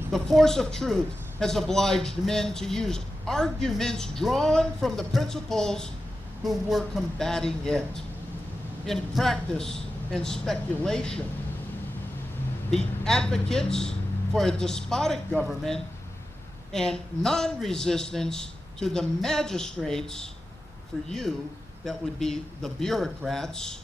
The force of truth has obliged men to use arguments drawn from the principles who were combating it. In practice and speculation, the advocates for a despotic government and non-resistance to the magistrates, for you, that would be the bureaucrats,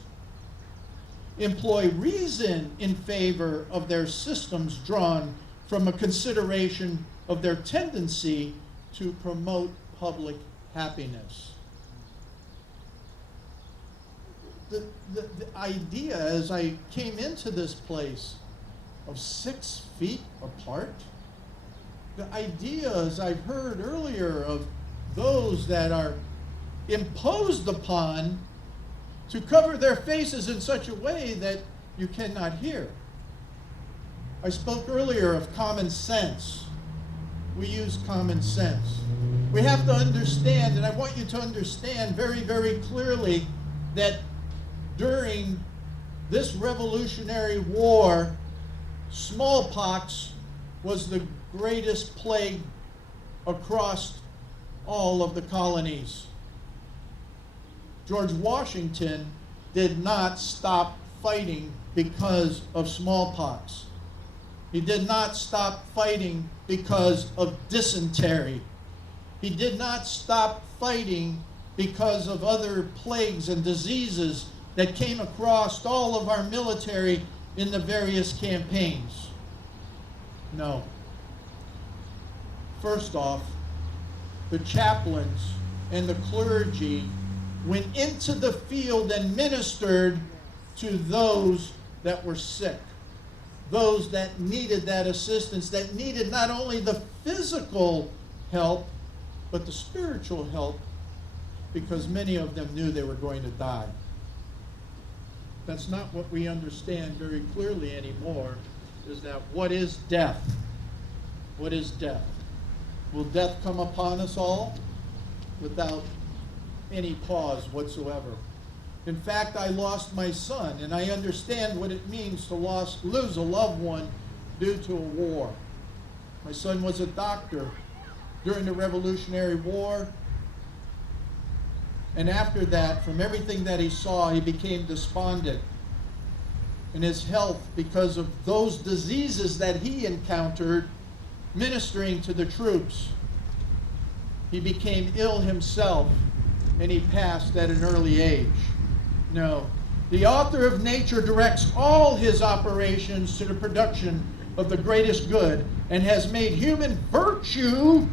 employ reason in favor of their systems drawn from a consideration of their tendency to promote public happiness. The idea as I came into this place of 6 feet apart, the ideas I've heard earlier of those that are imposed upon to cover their faces in such a way that you cannot hear. I spoke earlier of common sense. We use common sense. We have to understand, and I want you to understand very, very clearly, that during this Revolutionary War, smallpox was the greatest plague across all of the colonies. George Washington did not stop fighting because of smallpox. He did not stop fighting because of dysentery. He did not stop fighting because of other plagues and diseases that came across all of our military in the various campaigns. No. First off, the chaplains and the clergy went into the field and ministered to those that were sick, those that needed that assistance, that needed not only the physical help, but the spiritual help, because many of them knew they were going to die. That's not what we understand very clearly anymore, is that what is death? What is death? Will death come upon us all without any pause whatsoever? In fact, I lost my son, and I understand what it means to lose a loved one due to a war. My son was a doctor during the Revolutionary War, and after that, from everything that he saw, he became despondent. And his health, because of those diseases that he encountered ministering to the troops, he became ill himself, and he passed at an early age. No. The author of nature directs all his operations to the production of the greatest good, and has made human virtue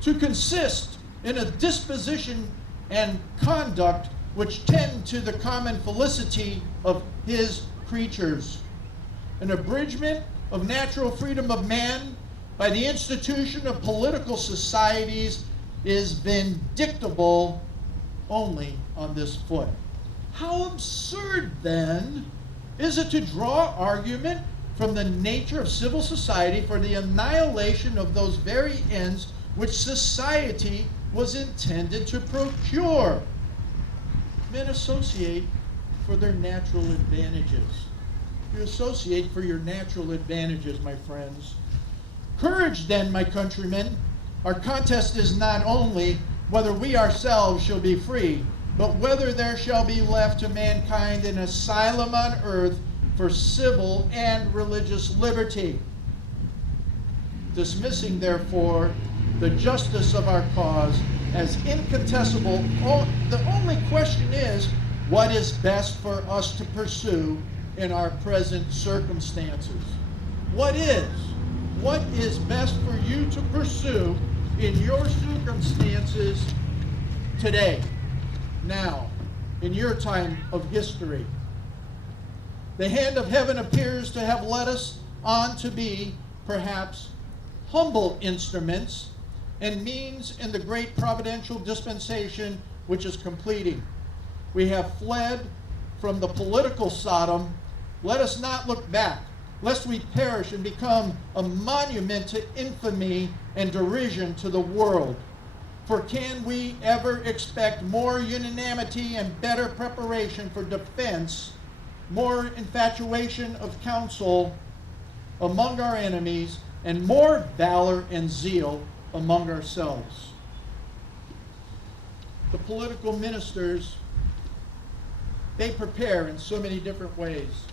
to consist in a disposition and conduct which tend to the common felicity of his creatures. An abridgment of natural freedom of man by the institution of political societies is vindictable only on this foot. How absurd, then, is it to draw argument from the nature of civil society for the annihilation of those very ends which society was intended to procure? Men associate for their natural advantages. You associate for your natural advantages, my friends. Courage, then, my countrymen. Our contest is not only whether we ourselves shall be free, but whether there shall be left to mankind an asylum on earth for civil and religious liberty. Dismissing, therefore, the justice of our cause as incontestable, the only question is, what is best for us to pursue in our present circumstances? What is best for you to pursue in your circumstances today, now, in your time of history? The hand of heaven appears to have led us on to be, perhaps, humble instruments and means in the great providential dispensation which is completing. We have fled from the political Sodom. Let us not look back, lest we perish and become a monument to infamy and derision to the world. For can we ever expect more unanimity and better preparation for defense, more infatuation of counsel among our enemies, and more valor and zeal among ourselves? The political ministers, they prepare in so many different ways.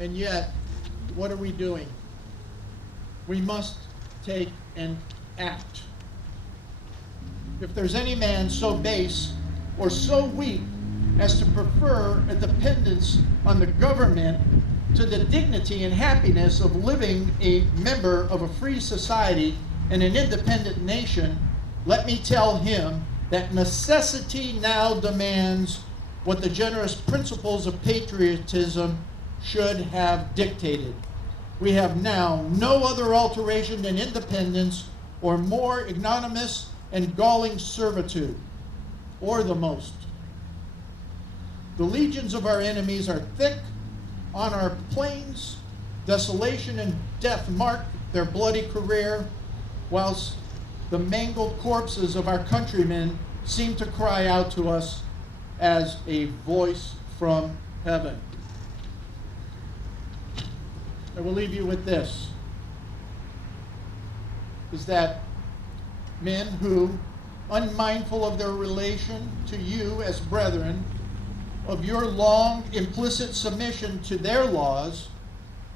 And yet, what are we doing? We must take and act. If there's any man so base or so weak as to prefer a dependence on the government to the dignity and happiness of living a member of a free society and an independent nation, let me tell him that necessity now demands what the generous principles of patriotism should have dictated. We have now no other alteration than independence, or more ignominious and galling servitude, or the most. The legions of our enemies are thick on our plains. Desolation and death mark their bloody career, whilst the mangled corpses of our countrymen seem to cry out to us as a voice from heaven. I will leave you with this, is that men who, unmindful of their relation to you as brethren, of your long implicit submission to their laws,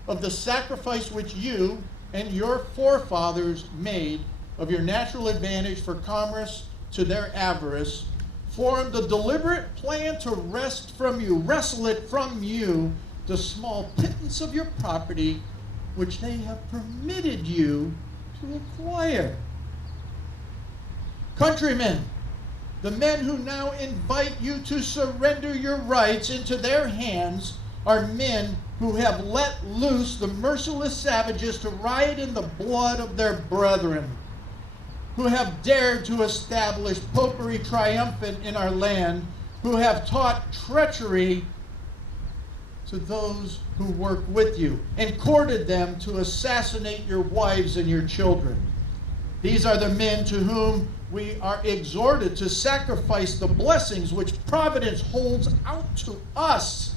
of the sacrifice which you and your forefathers made of your natural advantage for commerce to their avarice, formed a deliberate plan to wrestle it from you, the small pittance of your property, which they have permitted you to acquire. Countrymen, the men who now invite you to surrender your rights into their hands are men who have let loose the merciless savages to riot in the blood of their brethren, who have dared to establish popery triumphant in our land, who have taught treachery to those who work with you, and courted them to assassinate your wives and your children. These are the men to whom we are exhorted to sacrifice the blessings which providence holds out to us,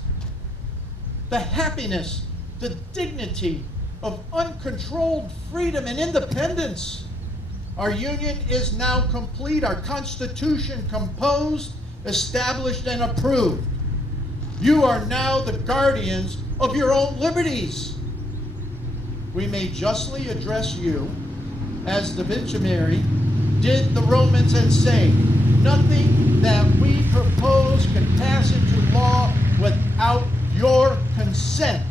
the happiness, the dignity of uncontrolled freedom and independence. Our union is now complete, our Constitution composed, established, and approved. You are now the guardians of your own liberties. We may justly address you as the vincimeri did the Romans and say, nothing that we propose can pass into law without your consent.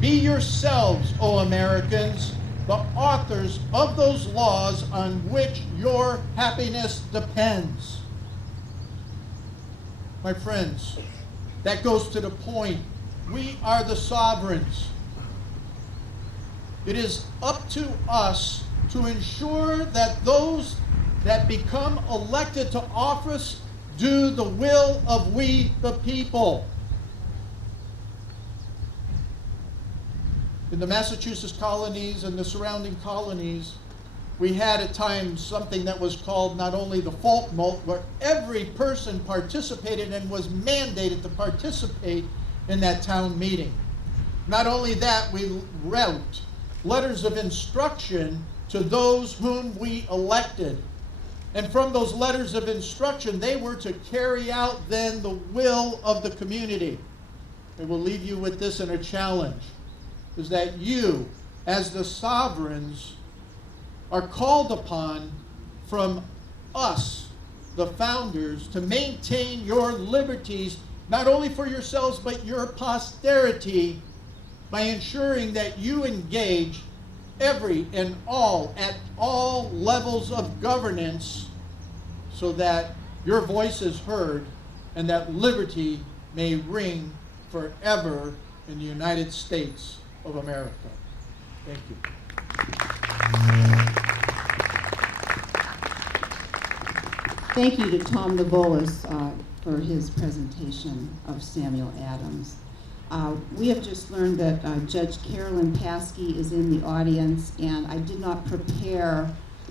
Be yourselves, O Americans, the authors of those laws on which your happiness depends. My friends, that goes to the point. We are the sovereigns. It is up to us to ensure that those that become elected to office do the will of we the people. In the Massachusetts colonies and the surrounding colonies, we had at times something that was called not only the folk mote, where every person participated and was mandated to participate in that town meeting. Not only that, we wrote letters of instruction to those whom we elected. And from those letters of instruction, they were to carry out then the will of the community. I will leave you with this in a challenge, is that you, as the sovereigns, are called upon from us, the founders, to maintain your liberties, not only for yourselves, but your posterity, by ensuring that you engage every and all, at all levels of governance, so that your voice is heard and that liberty may ring forever in the United States of America. Thank you. Thank you to Tom Navolis for his presentation of Samuel Adams. We have just learned that Judge Carolyn Paskey is in the audience, and I did not prepare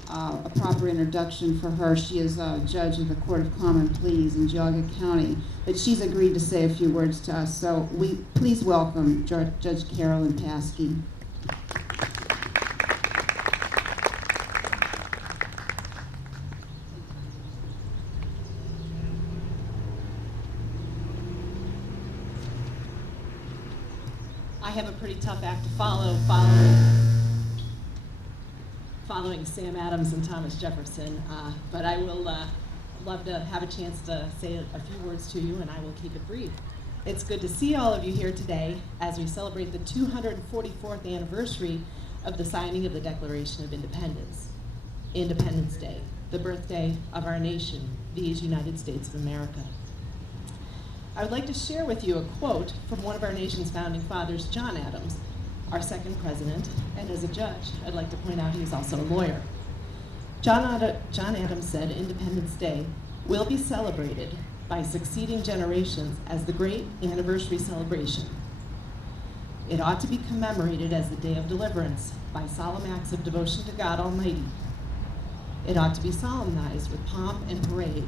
a proper introduction for her. She is a judge of the Court of Common Pleas in Geauga County, but she's agreed to say a few words to us. So please welcome Judge Carolyn Paskey. I have a pretty tough act to follow, following Sam Adams and Thomas Jefferson, but I will love to have a chance to say a few words to you, and I will keep it brief. It's good to see all of you here today as we celebrate the 244th anniversary of the signing of the Declaration of Independence, Independence Day, the birthday of our nation, these United States of America. I would like to share with you a quote from one of our nation's founding fathers, John Adams, our second president, and as a judge, I'd like to point out he is also a lawyer. John Adams said, Independence Day will be celebrated by succeeding generations as the great anniversary celebration. It ought to be commemorated as the day of deliverance by solemn acts of devotion to God Almighty. It ought to be solemnized with pomp and parade,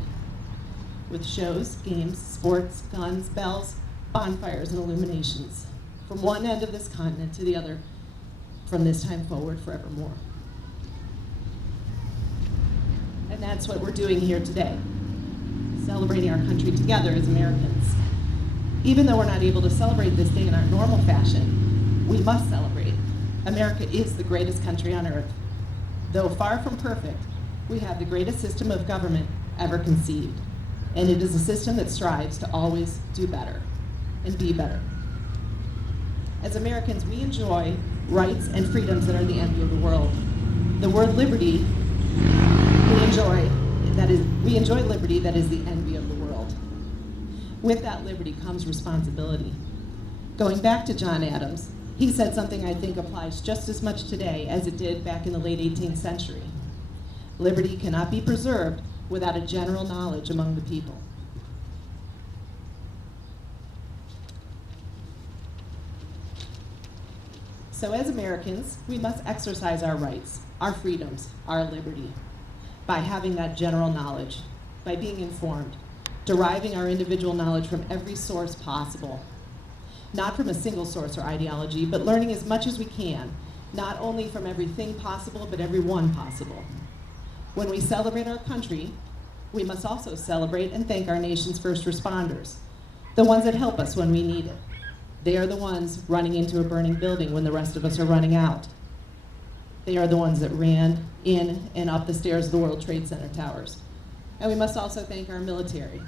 with shows, games, sports, guns, bells, bonfires, and illuminations, from one end of this continent to the other, from this time forward forevermore. And that's what we're doing here today, celebrating our country together as Americans. Even though we're not able to celebrate this day in our normal fashion, we must celebrate. America is the greatest country on earth. Though far from perfect, we have the greatest system of government ever conceived. And it is a system that strives to always do better and be better. As Americans, we enjoy rights and freedoms that are the envy of the world. The word liberty, we enjoy liberty that is the envy of the world. With that liberty comes responsibility. Going back to John Adams, he said something I think applies just as much today as it did back in the late 18th century. Liberty cannot be preserved without a general knowledge among the people. So as Americans, we must exercise our rights, our freedoms, our liberty, by having that general knowledge, by being informed, deriving our individual knowledge from every source possible. Not from a single source or ideology, but learning as much as we can, not only from everything possible, but every one possible. When we celebrate our country, we must also celebrate and thank our nation's first responders, the ones that help us when we need it. They are the ones running into a burning building when the rest of us are running out. They are the ones that ran in and up the stairs of the World Trade Center towers. And we must also thank our military,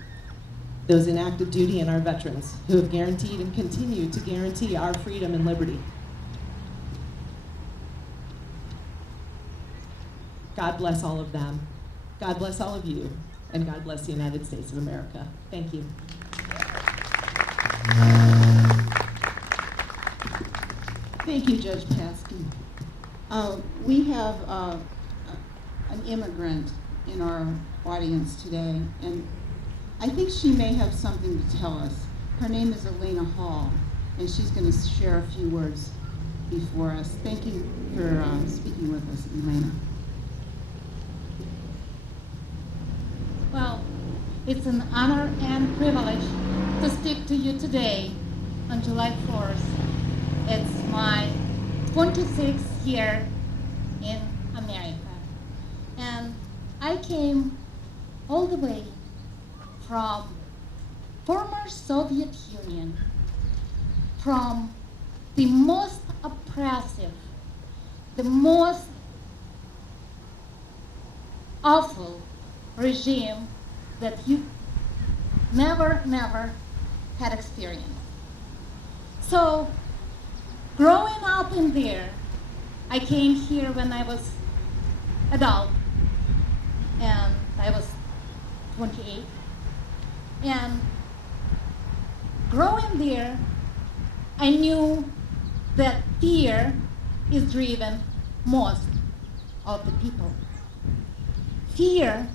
those in active duty and our veterans who have guaranteed and continue to guarantee our freedom and liberty. God bless all of them. God bless all of you. And God bless the United States of America. Thank you. Thank you, Judge Paskey. We have an immigrant in our audience today, and I think she may have something to tell us. Her name is Elena Hall, and she's going to share a few words before us. Thank you for speaking with us, Elena. Well, it's an honor and privilege to speak to you today on July 4th. It's my 26th year in America. And I came all the way from former Soviet Union, from the most oppressive, the most awful regime that you never had experienced. So, growing up in there, I came here when I was adult, and I was 28. And growing there, I knew that fear is driven most of the people. Fear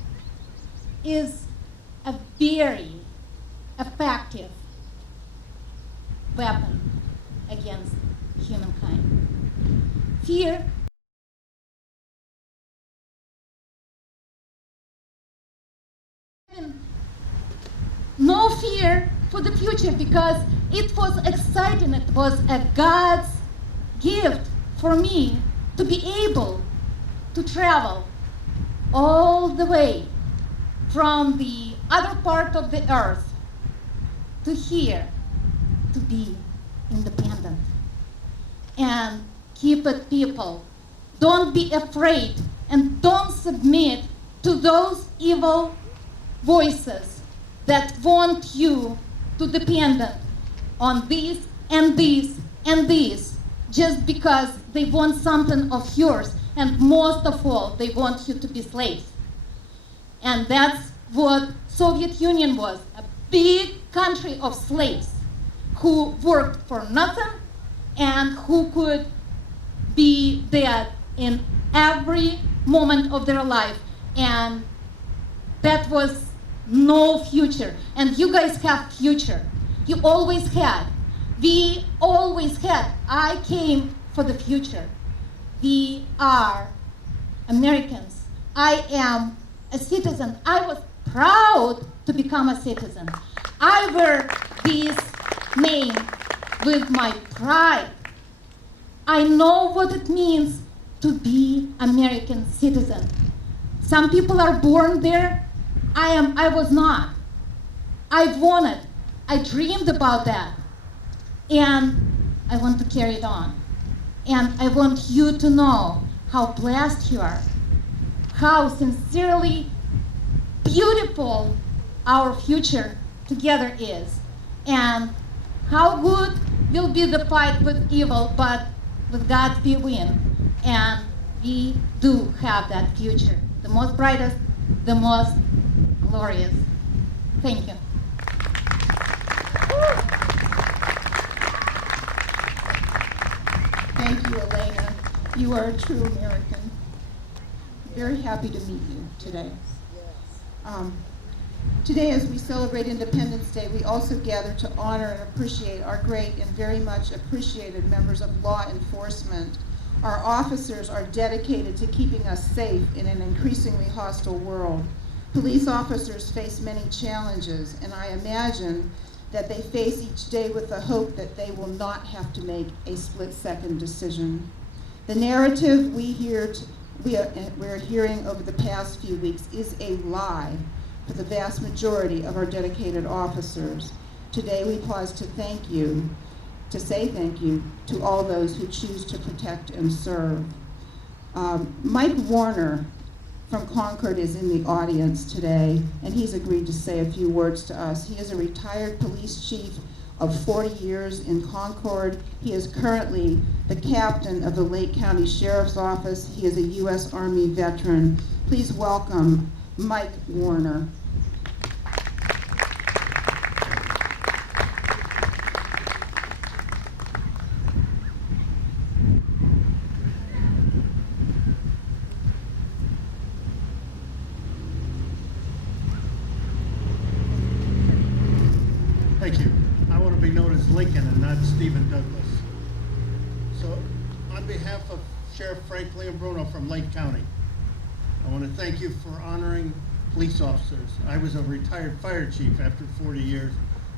is a very effective weapon against humankind. Fear no fear for the future because it was exciting. It was a God's gift for me to be able to travel all the way from the other part of the earth to here to be independent. And keep it, people. Don't be afraid and don't submit to those evil voices that want you to depend on this and this and this just because they want something of yours, and most of all, they want you to be slaves. And that's what Soviet Union was, a big country of slaves who worked for nothing and who could be dead in every moment of their life. And that was no future. And you guys have future. You always had. We always had. I came for the future. We are Americans. I am a citizen. I was proud to become a citizen. I wear this name with my pride. I know what it means to be American citizen. Some people are born there. I was not. I wanted. I dreamed about that. And I want to carry it on. And I want you to know how blessed you are, how sincerely beautiful our future together is, and how good will be the fight with evil, but with God we win. And we do have that future, the most brightest, the most glorious. Thank you. Thank you, Elena. You are a true American. Very happy to meet you today. Today, as we celebrate Independence Day, we also gather to honor and appreciate our great and very much appreciated members of law enforcement. Our officers are dedicated to keeping us safe in an increasingly hostile world. Police officers face many challenges, and I imagine that they face each day with the hope that they will not have to make a split-second decision. The narrative we're hearing over the past few weeks is a lie for the vast majority of our dedicated officers. Today we pause to say thank you to all those who choose to protect and serve. Mike Warner from Concord is in the audience today, and he's agreed to say a few words to us. He is a retired police chief of 40 years in Concord. He is currently the captain of the Lake County Sheriff's Office. He is a U.S. Army veteran. Please welcome Mike Warner. Thank you. I want to be known as Lincoln and not Stephen Douglas. So, on behalf of Sheriff Frank Leombruno from Lake County, I want to thank you for honoring police officers. I was a retired fire chief after 40 years.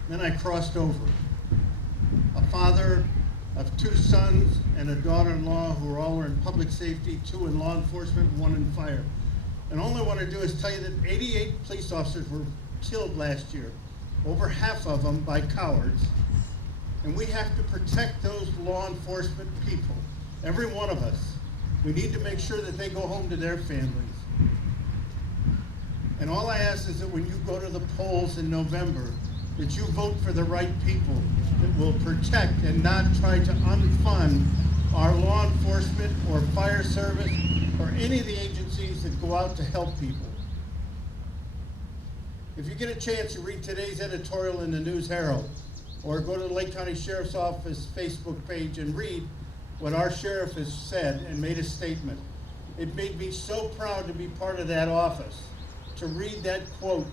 Then I crossed over. A father of 2 sons and a daughter-in-law who all are in public safety, 2 in law enforcement, 1 in fire. And all I want to do is tell you that 88 police officers were killed last year, over half of them by cowards. And we have to protect those law enforcement people, every one of us. We need to make sure that they go home to their families. And all I ask is that when you go to the polls in November, that you vote for the right people that will protect and not try to unfund our law enforcement or fire service or any of the agencies that go out to help people. If you get a chance to read today's editorial in the News Herald, or go to the Lake County Sheriff's Office Facebook page and read what our sheriff has said and made a statement. It made me so proud to be part of that office, to read that quote.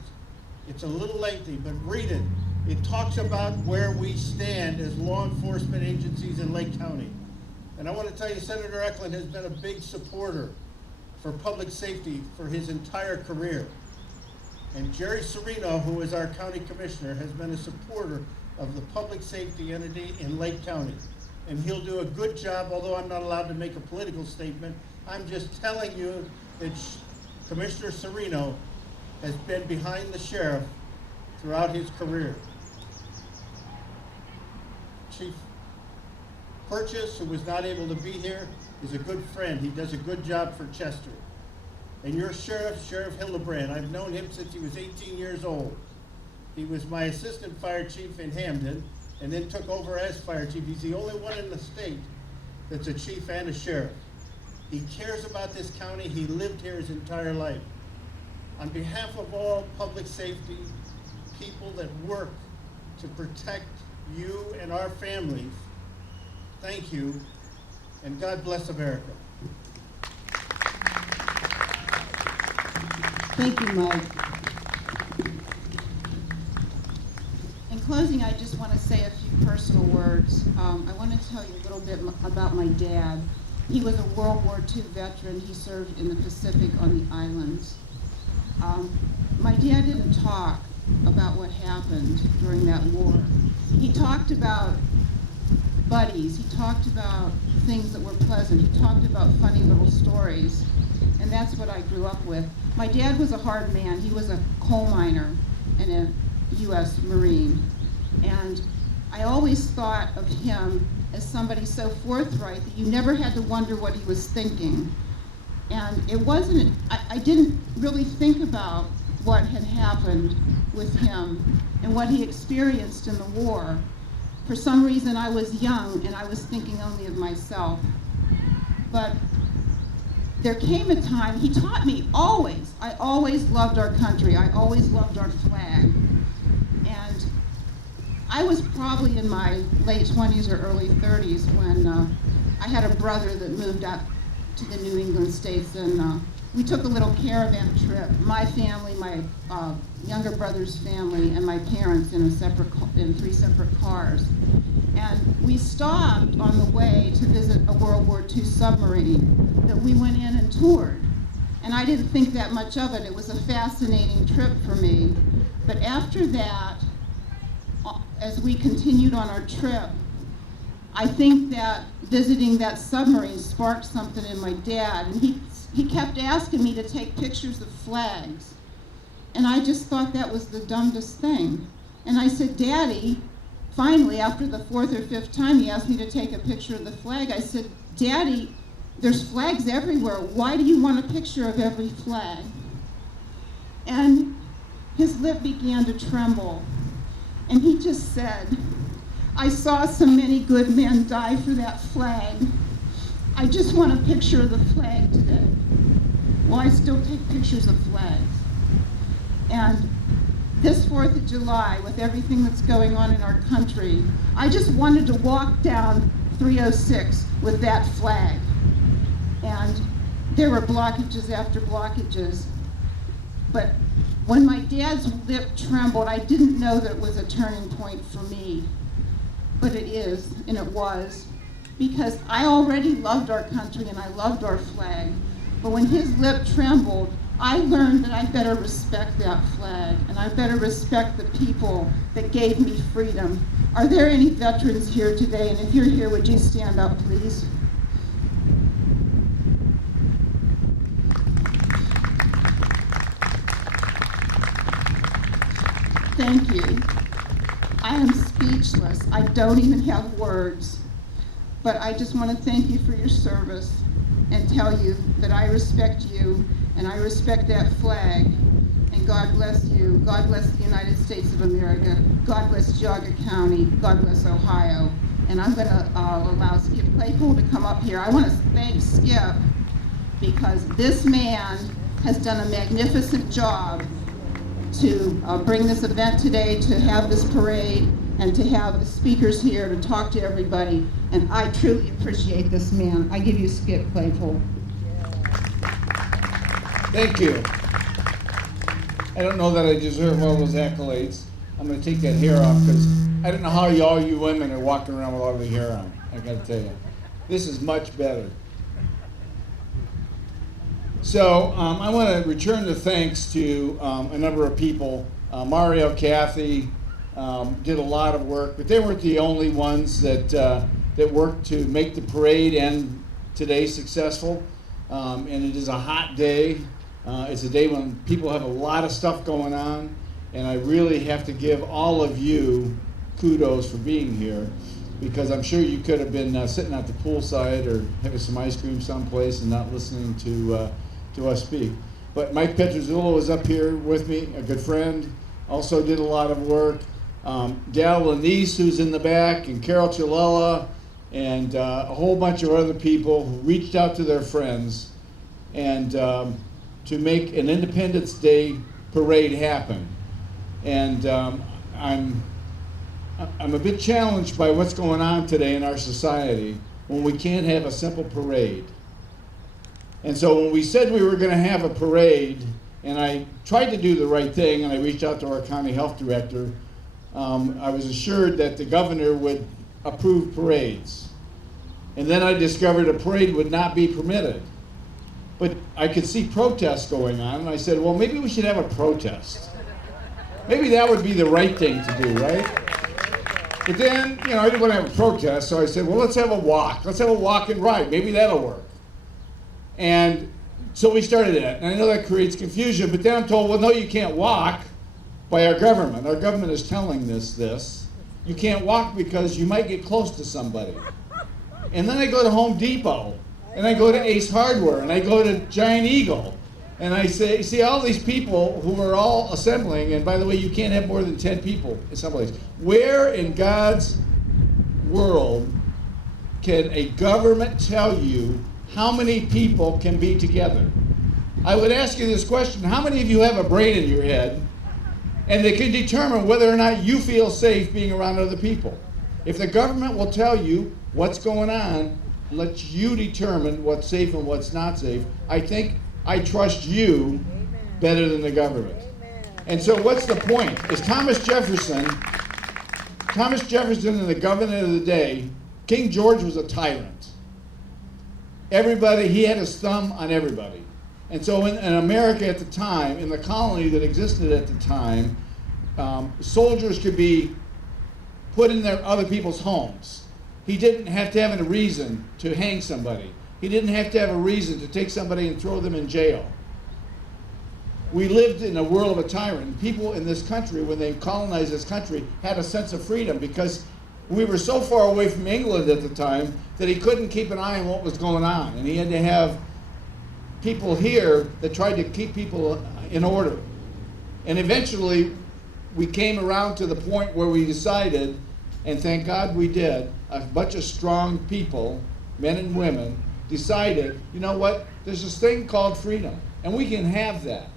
It's a little lengthy, but read it. It talks about where we stand as law enforcement agencies in Lake County. And I want to tell you, Senator Eklund has been a big supporter for public safety for his entire career. And Jerry Serino, who is our county commissioner, has been a supporter of the public safety entity in Lake County. And he'll do a good job, although I'm not allowed to make a political statement. I'm just telling you that Commissioner Serino has been behind the sheriff throughout his career. Chief Purchase, who was not able to be here, is a good friend. He does a good job for Chester. And your sheriff, Sheriff Hildebrand, I've known him since he was 18 years old. He was my assistant fire chief in Hamden, and then took over as fire chief. He's the only one in the state that's a chief and a sheriff. He cares about this county. He lived here his entire life. On behalf of all public safety people that work to protect you and our families, thank you, and God bless America. Thank you, Mike. In closing, I just want to say a few personal words. I want to tell you a little bit about my dad. He was a World War II veteran. He served in the Pacific on the islands. My dad didn't talk about what happened during that war. He talked about buddies. He talked about things that were pleasant. He talked about funny little stories. And that's what I grew up with. My dad was a hard man. He was a coal miner and a U.S. Marine. And I always thought of him as somebody so forthright that you never had to wonder what he was thinking. And it wasn't, I didn't really think about what had happened with him and what he experienced in the war. For some reason, I was young and I was thinking only of myself. But there came a time, he taught me always, I always loved our country, I always loved our flag. And I was probably in my late 20s or early 30s when I had a brother that moved out to the New England states, and we took a little caravan trip, my family, my younger brother's family, and my parents in three separate cars. And we stopped on the way to visit a World War II submarine that we went in and toured. And I didn't think that much of it. It was a fascinating trip for me. But after that, as we continued on our trip, I think that visiting that submarine sparked something in my dad. And he kept asking me to take pictures of flags. And I just thought that was the dumbest thing. And I said, Daddy, finally, after the fourth or fifth time he asked me to take a picture of the flag, I said, Daddy, there's flags everywhere. Why do you want a picture of every flag? And his lip began to tremble. And he just said, I saw so many good men die for that flag. I just want a picture of the flag today. Well, I still take pictures of flags. And this 4th of July, with everything that's going on in our country, I just wanted to walk down 306 with that flag. And there were blockages after blockages. But when my dad's lip trembled, I didn't know that it was a turning point for me. But it is, and it was, because I already loved our country and I loved our flag. But when his lip trembled, I learned that I better respect that flag, and I better respect the people that gave me freedom. Are there any veterans here today? And if you're here, would you stand up, please? Thank you. I am speechless. I don't even have words. But I just want to thank you for your service and tell you that I respect you and I respect that flag. And God bless you. God bless the United States of America. God bless Geauga County. God bless Ohio. And I'm going to allow Skip Claypool to come up here. I want to thank Skip because this man has done a magnificent job to bring this event today, to have this parade, and to have the speakers here to talk to everybody. And I truly appreciate this man. I give you Skip Claypool. Thank you. I don't know that I deserve all those accolades. I'm going to take that hair off because I don't know how all you women are walking around with all the hair on. I got to tell you, this is much better. So I want to return the thanks to a number of people. Mario, Kathy did a lot of work, but they weren't the only ones that worked to make the parade and today successful. And it is a hot day. It's a day when people have a lot of stuff going on, and I really have to give all of you kudos for being here, because I'm sure you could have been sitting at the poolside or having some ice cream someplace and not listening to us speak. But Mike Petrozzulo is up here with me, a good friend, also did a lot of work. Dal Lanise, who's in the back, and Carol Chilella, and a whole bunch of other people who reached out to their friends and to make an Independence Day parade happen. And I'm a bit challenged by what's going on today in our society when we can't have a simple parade. And so when we said we were going to have a parade, and I tried to do the right thing, and I reached out to our county health director, I was assured that the governor would approve parades. And then I discovered a parade would not be permitted. But I could see protests going on, and I said, well, maybe we should have a protest. Maybe that would be the right thing to do, right? But then, I didn't want to have a protest, so I said, well, let's have a walk. Let's have a walk and ride. Maybe that'll work. And so we started that. And I know that creates confusion, but then I'm told, well, no, you can't walk by our government. Our government is telling us this. you can't walk because you might get close to somebody. And then I go to Home Depot, and I go to Ace Hardware, and I go to Giant Eagle, and I see all these people who are all assembling, and by the way, you can't have more than 10 people in some place. Where in God's world can a government tell you how many people can be together? I would ask you this question: how many of you have a brain in your head and they can determine whether or not you feel safe being around other people? If the government will tell you what's going on, let you determine what's safe and what's not safe, I think I trust you better than the government. And so what's the point? Is Thomas Jefferson and the government of the day, King George was a tyrant. Everybody, he had his thumb on everybody. And so in America at the time, in the colony that existed at the time, soldiers could be put in their other people's homes. He didn't have to have a reason to hang somebody. He didn't have to have a reason to take somebody and throw them in jail. We lived in a world of a tyrant. People in this country, when they colonized this country, had a sense of freedom because we were so far away from England at the time that he couldn't keep an eye on what was going on. And he had to have people here that tried to keep people in order. And eventually, we came around to the point where we decided, and thank God we did, a bunch of strong people, men and women, decided, you know what, there's this thing called freedom, and we can have that.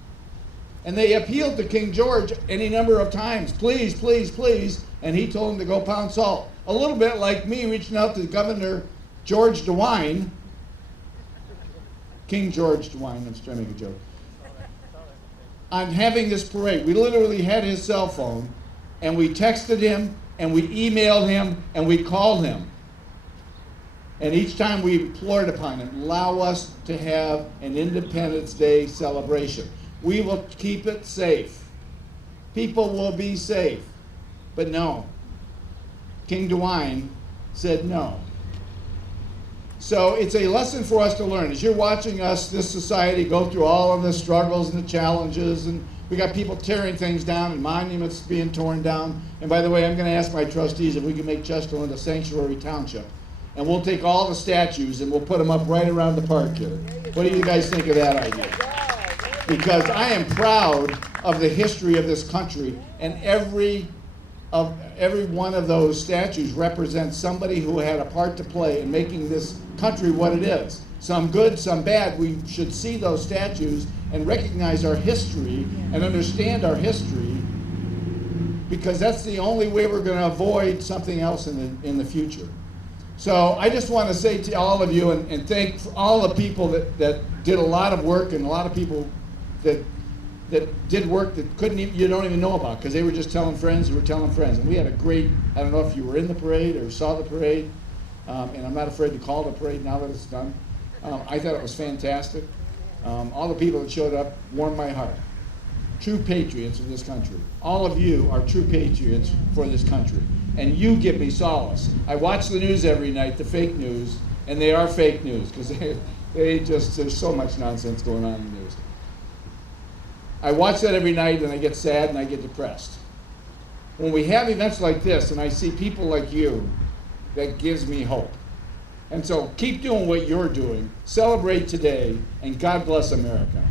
And they appealed to King George any number of times, please, please, please, and he told them to go pound salt. A little bit like me reaching out to Governor George DeWine, King George DeWine, I'm just trying to make a joke, on having this parade. We literally had his cell phone, and we texted him, and we emailed him, and we called him. And each time we implored upon him, allow us to have an Independence Day celebration. We will keep it safe. People will be safe. But no. King DeWine said no. So it's a lesson for us to learn. As you're watching us, this society, go through all of the struggles and the challenges, and we got people tearing things down and monuments being torn down. And by the way, I'm going to ask my trustees if we can make Chesterland a sanctuary township. And we'll take all the statues and we'll put them up right around the park here. What do you guys think of that idea? Because I am proud of the history of this country, and every one of those statues represents somebody who had a part to play in making this country what it is. Some good, some bad. We should see those statues and recognize our history and understand our history, because that's the only way we're going to avoid something else in the future. So I just want to say to all of you, and thank all the people that did a lot of work, and a lot of people that did work that you don't even know about, because they were just telling friends who were telling friends. And we had a great, I don't know if you were in the parade or saw the parade, and I'm not afraid to call the parade now that it's done. I thought it was fantastic. All the people that showed up warmed my heart. True patriots of this country. All of you are true patriots for this country. And you give me solace. I watch the news every night, the fake news, and they are fake news, because there's so much nonsense going on in the news. I watch that every night, and I get sad and I get depressed. When we have events like this, and I see people like you, that gives me hope. And so keep doing what you're doing. Celebrate today, and God bless America.